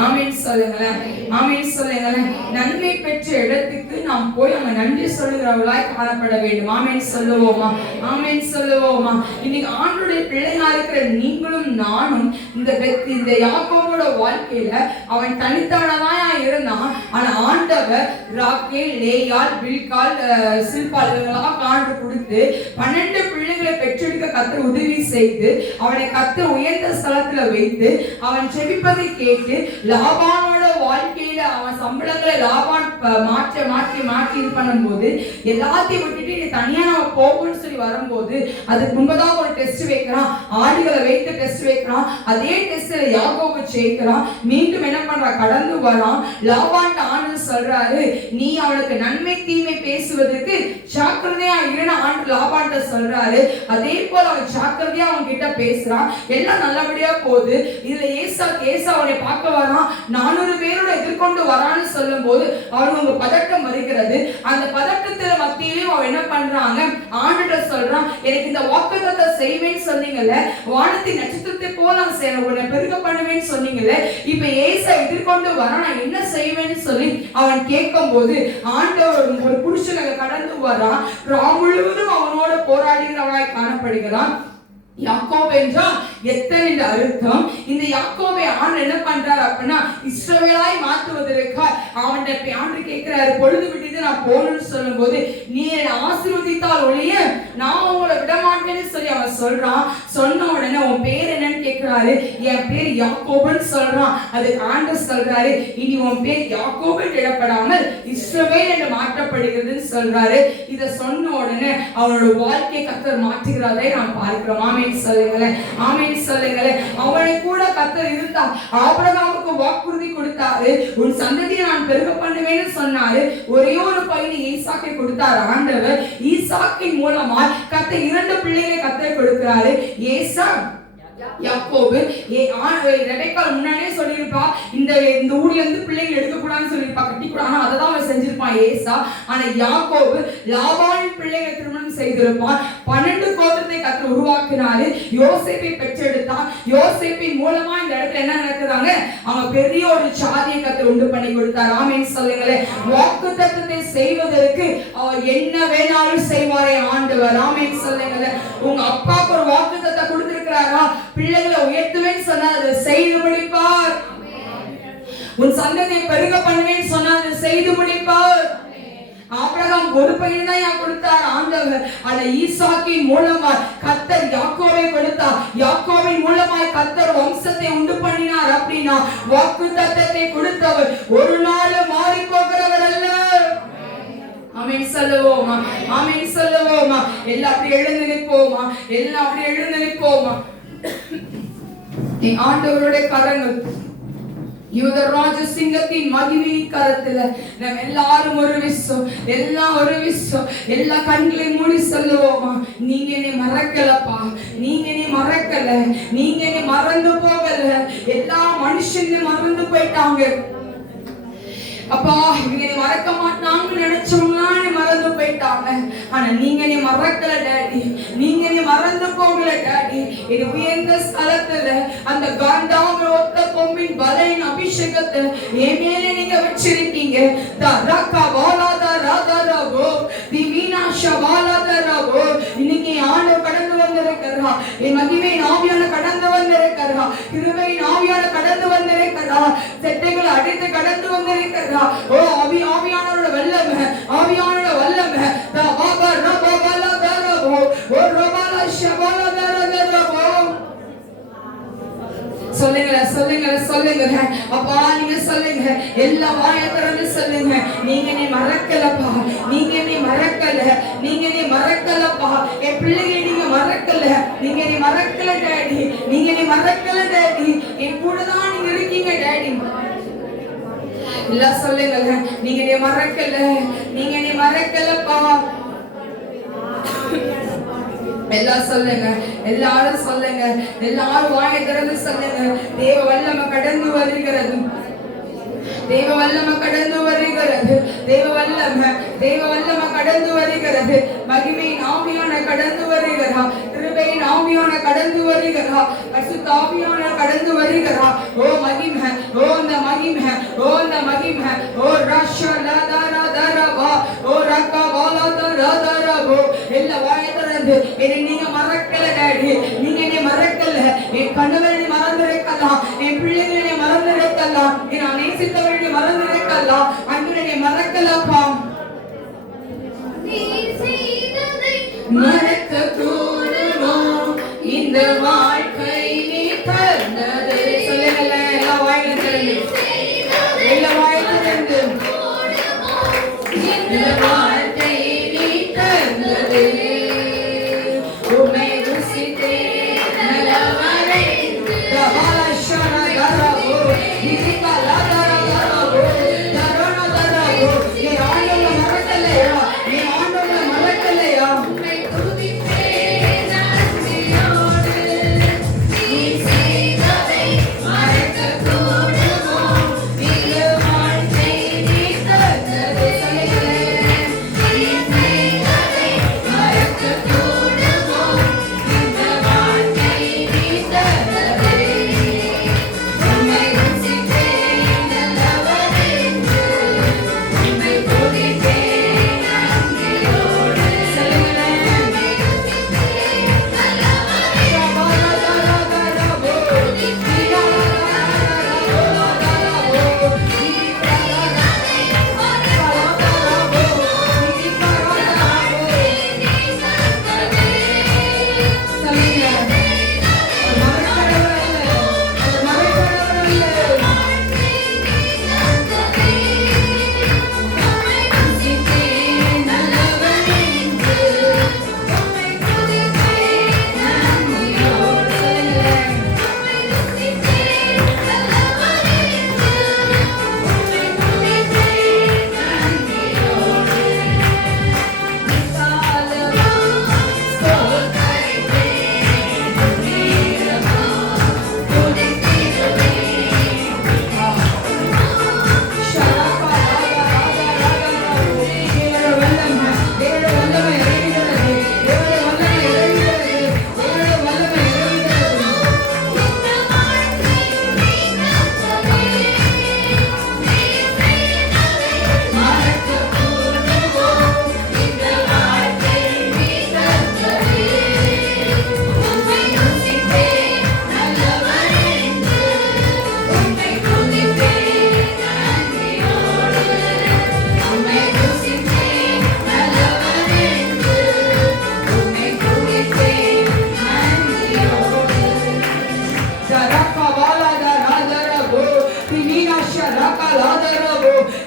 ஆமென் சொல்லுங்களேன், ஆமென் சொல்லுங்களேன். நன்மை பெற்ற இடத்துக்கு நாம் போய் அங்க நன்றி சொல்லுகிறவர்களாய் காணப்பட வேண்டும். ஆமென் சொல்லுவோமா, ஆமென் சொல்லுவோமா? இன்னைக்கு ஆண்டவருடைய பிள்ளையா இருக்கிற நீங்களும் நானும் இந்த யாக்கோபோட வாழ்க்கையில அவன் தனித்தவனதாயா இருந்தான். ஆனா ஆண்டவர் ராக்கேல், லேயாள், பில்காள், சில்பாள் இவங்களெல்லாம் காண்டு கொடுத்து 12 பிள்ளைகளை பெற்றெடுக்க கர்த்தர் உதவி செய்து அவனை கர்த்தர் உயர்ந்த ஸ்தலத்துல வைத்து அவன் செபிப்பதை கேட்டு லாபானோட வாழ்க்கையில அவன் சம்பளங்களை லாபான் மாற்றி இது பண்ணும்போது எல்லாத்தையும் விட்டுட்டு நீ தனியா நம்ம போகணும்னு சொல்லி வரும்போது அதுக்கு முன்பதாக ஒரு டெஸ்ட் வைக்கிறான், ஆடுகளை வைத்து டெஸ்ட் வைக்கிறான். அதே டெஸ்ட்ல யாக்கோபு ஜெயிக்கிறான். மீண்டும் என்ன பண்றான், கடந்து வரான். லாபான் ஆண்டவர் சொல்றாரு, நீ அவனுக்கு நன்மை தீமை பேசுவதற்கு ஜாக்கிரதையா இருன்னு ஆண்டவர் லாபான்ட்ட சொல்றாரு. அதே போல அவன் ஜாக்கிரதையா அவன் கிட்ட பேசுறான். எல்லாம் நல்லபடியா போகுது. இதுல ஏசா அவனை பார்க்க வரான். 400 பேரோட எதிர்கொண்டு வரான்னு சொல்லும் போது அவனுக்கு பதட்டம் வருகிறது. அந்த பதட்டத்துல மத்தியிலும் அவன் என்ன பண்றாங்க, ஆண்டவர் சொல்றான், எனக்கு இந்த வாக்குத்தத்தத்தை செய்வேன்னு சொன்னீங்கல்ல, வானத்தின் நட்சத்திரத்தை போல நான் உன்னை பெருக பண்ணுவேன்னு சொன்னீங்கல்ல, இப்ப ஏசா எதிர்கொண்டு வரான், நான் என்ன செய்வேன்னு சொல்லி அவன் கேட்கும் போது ஆண்டவர் ஒரு புருஷனை கடந்து வரான். ராம் முழுவதும் அவனோட போராடுகிறவனாய் காணப்படுகிறான். யாக்கோபு என்றால் எத்தனை என்ற அர்த்தம். இந்த யாக்கோபை ஆண்டவர் என்ன பண்றாரு அப்படின்னா இஸ்ரவேலாய் மாற்றுவதற்கு அவன்கிட்ட ஆண்டவர் கேட்கிறாரு, பொழுது விட்டு நான் போகணும்னு சொல்லும் போது நீ என்னை ஆசீர்வதித்தால் ஒழிய நான் உங்களை விட மாட்டேன்னு சொல்லி அவன் சொல்றான். சொன்ன உடனே உன் பேர் என்னன்னு கேட்கிறாரு. என் பேர் யாக்கோபுன்னு சொல்றான். அதுக்கு ஆண்டவர் சொல்றாரு, இனி உன் பேர் யாக்கோபு இடப்படாமல் இஸ்ரவேல் என்று மாற்றப்படுகிறதுன்னு சொல்றாரு. இதை சொன்ன உடனே அவனோட வாழ்க்கையை கர்த்தர் மாற்றுகிறதை நாம் பார்க்கிறோம். ஆமென் சொல்லுங்களேன், ஆமென் சொல்லுங்களேன். அவனை கூட கர்த்தர் இருந்தார். ஆபிரகாமுக்கு வாக்குறுதி கொடுத்தாரு, உன் சந்ததியை நான் பெருக பண்ணுவேன்னு சொன்னாரு. ஒரே ஒரு பையனை ஈசாக்கை கொடுத்தார் ஆண்டவர். ஈசாக்கின் மூலமா கர்த்தர் 2 பிள்ளைகளை கர்த்தர் கொடுக்கிறாரு. ஏசா, யாக்கோபு. ரெபெக்கா முன்னாடியே சொல்லியிருப்பா, இந்த ஊர்ல இருந்து பிள்ளைகள் எடுக்க கூடாதுன்னு சொல்லியிருப்பா, கட்டி கூடாது. அததான் அவன் செஞ்சிருப்பான் ஏசா. ஆனா யாக்கோபு லாபானின் பிள்ளைகளை திருமணம் செய்திருப்பான். 12 கோத்திரத்தை கர்த்தர் உருவாக்கினாரு. யோசேப்பை பெற்றெடுத்தான். யோசேப்பின் மூலமா இந்த இடத்துல என்ன நடக்குறாங்க, அவன் பெரிய ஒரு சாதியை கர்த்தர் உண்டு பண்ணி கொடுத்தார். ஆமென் சொல்லுங்களேன். வாக்குத்தத்தத்தை செய்வதற்கு அவர் என்ன வேணாலும் செய்வாரே ஆண்டவர். ஆமென் சொல்லுங்களேன். உங்க அப்பாவுக்கு ஒரு வாக்குத்தத்தத்தை கொடுத்திருக்கிறாரா, பிள்ளைகளை உயர்த்துவேன்னு சொன்னா அதை செய்து முடிப்பார். உன் சந்ததியை பெருக பண்ணுவேன்னு சொன்னா அதை செய்து முடிப்பார். ஆபிரகாம் ஒரு பையன் தான் கொடுத்தார் ஆண்டவர். ஆனா ஈசாக்கின் மூலமாய் கர்த்தர் யாக்கோபை கொடுத்தார். யாக்கோபின் மூலமாய் கர்த்தர் வம்சத்தை உண்டு பண்ணினார். அப்படின்னா வாக்குத்தத்தத்தை கொடுத்தவர் ஒரு நாள் மாறி போகிறவர் அல்ல. ஆமென் சொல்லுவோமா, ஆமென் சொல்லுவோமா? எல்லாம் அப்படி எழுந்து நிற்போமா, எல்லாம் அப்படி எழுந்து நிற்போமா? ஆண்டவருடைய கரங்கள் யூதராஜ சிங்கத்தின் மகிமையின் கரத்துல நம்ம எல்லாரும் ஒரு விஷயம், எல்லாம் ஒரு விஷயம், எல்லா கண்களையும் மூடி சொல்லுவோமா, நீங்க என்னை மறக்கலப்பா, நீங்க என்னை மறக்கல, நீங்க என்னை மறந்து போகல. எல்லா மனுஷங்களும் மறந்து போயிட்டாங்க அப்பா. இவங்க மறக்க மாட்டாங்கன்னு நினைச்சவங்களாம் மறந்து போயிட்டாங்க. ஆனா நீங்க நீ மறக்கல டாடி, நீங்க நீ மறந்து போகல டாடி. இது உயர்ந்த ஸ்தலத்துல அந்த காண்டாங்கிற ஒத்த கொம்பின் பலன் அபிஷேகத்தை என் மேல நீங்க வச்சிருக்கீங்க. தரக்கா வாலாத ராதரவோ திமீனாஷ வாலாதரவோ இன்னைக்கு ஆண்டவர் கடந்து வந்திருக்கிறா. என் மகிமையின் ஆவியான கடந்து வந்திருக்கிறா. கிருபையின் ஆவியான கடந்து வந்திருக்கிறா. செட்டைகளை அடித்து கடந்து வந்திருக்கிறா. ஓ ஆவியானோட வல்லமை, ஆவியானோட வல்லமை. பாபா ரபா வாலாதரவோ ஓ ரபால ஷபாலாதரவோ. சொல்லுங்க சொல்லுங்க சொல்லுங்க அப்பா, நீங்க சொல்லுங்க, எல்லா வாயை திறந்து சொல்லுங்க. நீங்க நீ மறக்கலப்பா, நீங்க நீ மறக்கல, நீங்க நீ மறக்கலப்பா. என் பிள்ளைகளை நீங்க மறக்கல, நீங்க நீ மறக்கல டாடி, நீங்க நீ மறக்கல டாடி. என் கூட தான் நீங்க இருக்கீங்க டாடி. எல்லாம் சொல்லுங்க, நீங்க நீ மறக்கல, நீங்க நீ மறக்கலப்பா. எல்லாம் சொல்லுங்க, எல்லாரும் சொல்லுங்க, எல்லாரும் வாயை திறந்து சொல்லுங்க. தேவ வல்லமை கடந்து வருகிறது, தேவ வல்லமை கடந்து வருகிறது, தேவ வல்லமை, தேவ வல்லமை கடந்து வருகிறது. மகிமையின் ஆவியான கடந்து வருகிறா, கிருபையின் ஆவியான கடந்து வருகிறா, பரிசுத்த ஆவியான கடந்து வருகிறா. ஓ மகிமை, ஓ அந்த மகிமை, ஓ அந்த மகிமை. ஓ ரஷலதரதரவா ஓ ரக்கவாலதரதரவோ. எல்லா வாயை திறந்து என்னை நீங்க மறக்கல டாடி, நீங்க என்னை மறக்கல. என் கணவரை மறந்திருக்கலாம், என் பிள்ளைகளை மறந்திருக்கலாம், நான் நேசித்தவர்களை மறந்திருக்கலாம். அன்புடனே மறக்கலப்பா. மறக்க கூடுமோ இந்த வாழ்க்கை நீ தந்தது. சொல்லுங்கள எல்லா வாயிலும் திறந்து, எல்லா வாயிலும் திறந்து. இந்த வாழ்க்கை நீ தந்தது, உம்மை ருசித்தே நல்லவரை தவாலஷரதரவோ இதுகலதரதரவோ தரணதரவோ. நீ ஆண்டவரை மறக்கலையா, நீ ஆண்டவரை மறக்கலையா. உம்மை துதிப்பேன் நன்றியோடு, நீ செய்ததை மறக்க கூடுமோ இந்த வாழ்க்கை நீ தந்தது. நீ செய்ததை மறக்க கூடுமோ இந்த வாழ்க்கை நீ தந்தது, உம்மை ருசித்தேன் நல்லவரென்று, உம்மை துதிப்பேன் நன்றியோடு.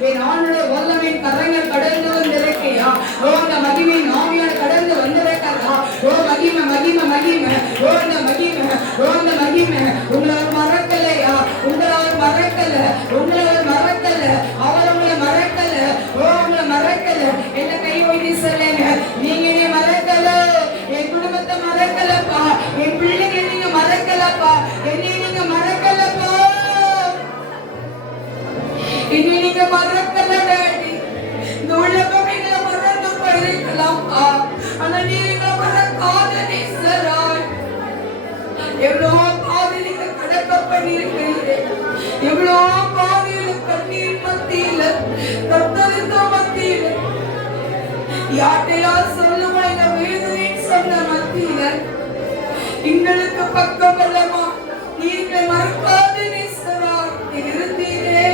என் ஆண்டோட வல்லமையின் கரங்கள் கடந்து வந்திருக்கையா. ஓ அந்த மகிமையின் ஆவியான கடந்து வந்திருக்கிறா. ஓ மகிமை மகிமை மகிமை, ஓ அந்த மகிமை, ஓ அந்த மகிமை. உங்களை அவர் மறக்கலையா, உங்களை அவர் மறக்கல, உங்களை அவர் மறக்கல, அவர் உங்களை மறக்கல. ஓ உங்களை மறக்கல. என்ன கை ஓய்தி சொல்லுங்க, நீங்க என்னை மறக்கல, என் குடும்பத்தை மறக்கலப்பா, என் பிள்ளைங்க நீங்க மறக்கலப்பா, என்னை நீங்க மறக்கலப்பா, என்னை நீங்க மறக்கல டாடி. இந்த உலகம் எங்களை மறந்து போயிருக்கலாம்ப்பா, ஆனா நீங்க மறக்காத நேசராய். எவ்வளோ பாதி நீங்க கடக்க பண்ணிருக்கிறீங்க, எவ்வளோ பாதி கண்ணீர் மத்தியில கத்தரித்த மத்தியில யார்ட்டையா சொல்லுமா இந்த வேதனையின் சொன்ன மத்தியில எங்களுக்கு பக்கம் அல்லமா நீங்கள் மறக்காத நேசரா இருந்தீரே.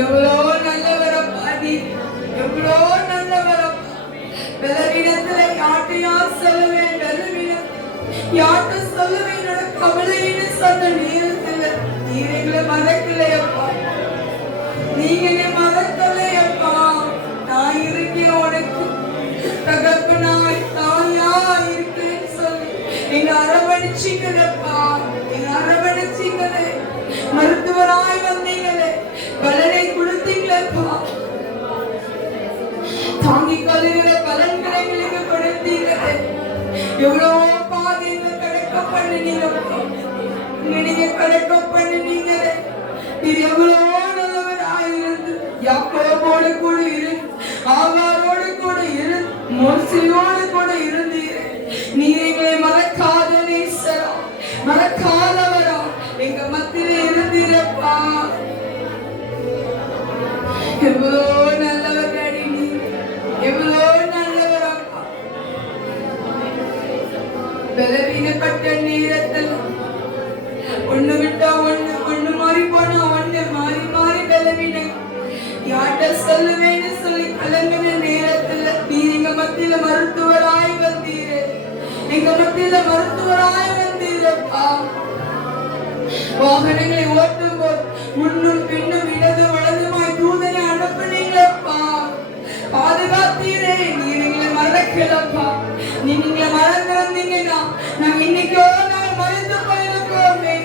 எவ்வளோ நல்லவரப்பா நீ, எவ்வளோ நல்லவரப்பா. பலவீனத்துல யார்ட்டையா சொல்லுவேன், பலவீனத்துல யார்ட்ட சொல்லுவேன் என்னோட கவலைன்னு சொன்ன நேரத்துல நீர் எங்களை மறக்கலையப்பா, நீங்க என்னை மறக்கலையப்பா. நான் இருக்கேன் உனக்கு தகப்பனாய் தாயா இருக்கேன்னு சொல்லி எங்க அரவணைச்சிங்களப்பா, எங்க அரவணைச்சிங்களே, மருத்துவராய் வந்தீங்களே, பலனை கொடுத்தீங்களப்பா, தாங்கி கொள்ளுகிற பலன்களை எங்களுக்கு கொடுத்தீங்களே, எவ்வளவோ பாதைகளை கடக்க பண்ணினீங்கப்பா, நீங்க கடக்க பண்ணினீங்களே. இது எவ்வளவோ நல்லவராயிருந்து யாக்கோபோடு கூட இரு, ஆகாரோடு கூட இரு, மோசேயோடு கூட இருந்தீரே. நீ எங்களை மறக்காத நேசரா, மறக்காதவரா எங்க மத்தியில இருந்தீரப்பா. எவ்வளோ நல்லவர் டாடி, நீ எவ்வளோ நல்லவரப்பா. பலவீனப்பட்ட நேரத்தில் ஒண்ணு விட்டா ஒண்ணு, ஒண்ணு மாறி போனா ஒண்ணு, மாறி மாறி பலவீனம் யார்ட்ட சொல்லுவேன்னு சொல்லி கலங்கின நேரத்துல நீர் எங்க மத்தியில மருத்துவராய் வந்தீரு, எங்க மத்தியில மருத்துவராய் வந்தீரப்பா. வாகனங்களை ஓட்டும் போது முன்னும் பின்னும் இடது வலதுமாய் தூதனை அனுப்புனீங்களப்பா, பாதுகாத்தீரே. நீர் எங்களை மறக்கலப்பா, நீங்க மறந்திருந்தீங்கன்னா நாங்க இன்னைக்கோ நாங்கள் மறைந்து போயிருக்கோமே,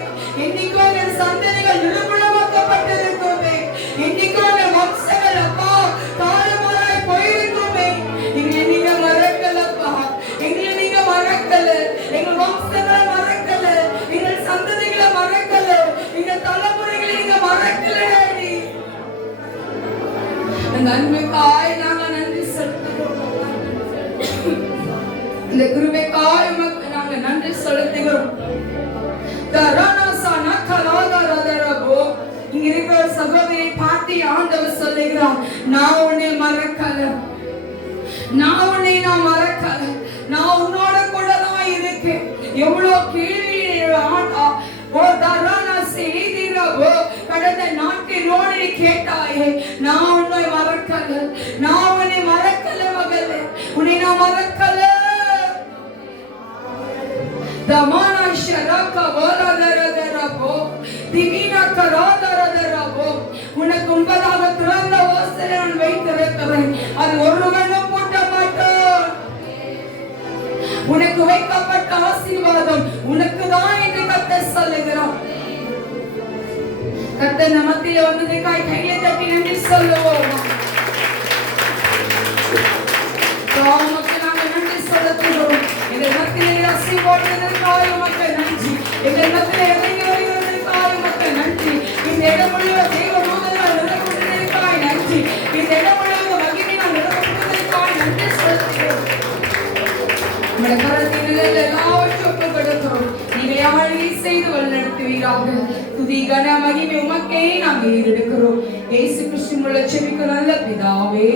இன்னைக்கோ என் சந்ததிகள் நிர்மூலமாக்கப்பட்டிருக்கோமே, இன்னைக்கோ என் வம்சங்கள் அப்பா தாறுமாறாய் போயிருக்கோமே. எங்களை நீங்க மறக்கலப்பா, எங்களை நீங்க மறக்கல, எங்கள் வம்சங்களை மறக்கல, எங்கள் சந்ததிகளை மறக்கல, எங்கள் தலைமுறைகளை நீங்க மறக்கல. அந்த அன்புக்காய் நாங்க நன்றி செலுத்துகிறோம், இந்த கிருபைக்காய் உமக்கு நாங்க நன்றி செலுத்துகிறோம். இங்க இருக்கிற சகோதரியை பார்த்து ஆண்டவர் சொல்லுகிறார், நான் உன்னை மறக்கல, நான் உன்னை மறக்கல, நான் உன்னோட கூட தான் இருக்கேன். எவ்வளவு கேள்வி கடந்த நாட்களோடு கேட்டாயே, நான் உன்னை மறக்கல, நான் உன்னை மறக்கல மகளே, உன்னை நான் மறக்கல. தமானா ஷரக வலதரதரபோ திமினா கராதரதரபோ. உனக்கு உண்பதாக திறந்த வாசலை நான் வைத்திருக்கிறேன், அது ஒருவனும் பூட்ட மாட்டான். உனக்கு வைக்கப்பட்ட ஆசீர்வாதம் உனக்கு தான் என்று கர்த்தர் சொல்லுகிறார். கர்த்தர் நமத்திலே வந்ததுக்காய் கையை தட்டி நன்றி சொல்லுவோம். உமக்கு நாங்கள் நன்றி செலுத்துகிறோம். எங்கள் மத்தியிலே ஆசீர்வாதத்திற்காக உமக்கு நன்றி, எங்கள் மத்தியிலே இறங்கி வருகிறதற்காக உமக்கு நன்றி, இந்த இடம் முழுவதும் தெய்வ தூதர்கள் நிரப்பப்பட்டதற்காக நன்றி, இந்த இடம் முழுவதும் மகிமையால் நிரப்பப்பட்டதற்காக நன்றி செலுத்துகிறோம். உங்களுடைய கரத்தில் எல்லாவற்றையும் ஒப்புக் கொடுக்கிறோம். நீங்களை ஆளுகை செய்து வழிநடத்துவீராக. துதி கன மகிமை உமக்கே நாங்கள் ஏறெடுக்கிறோம். இயேசு கிறிஸ்துவின் மூலம் ஜெபிக்கிறோம் நல்ல பிதாவே.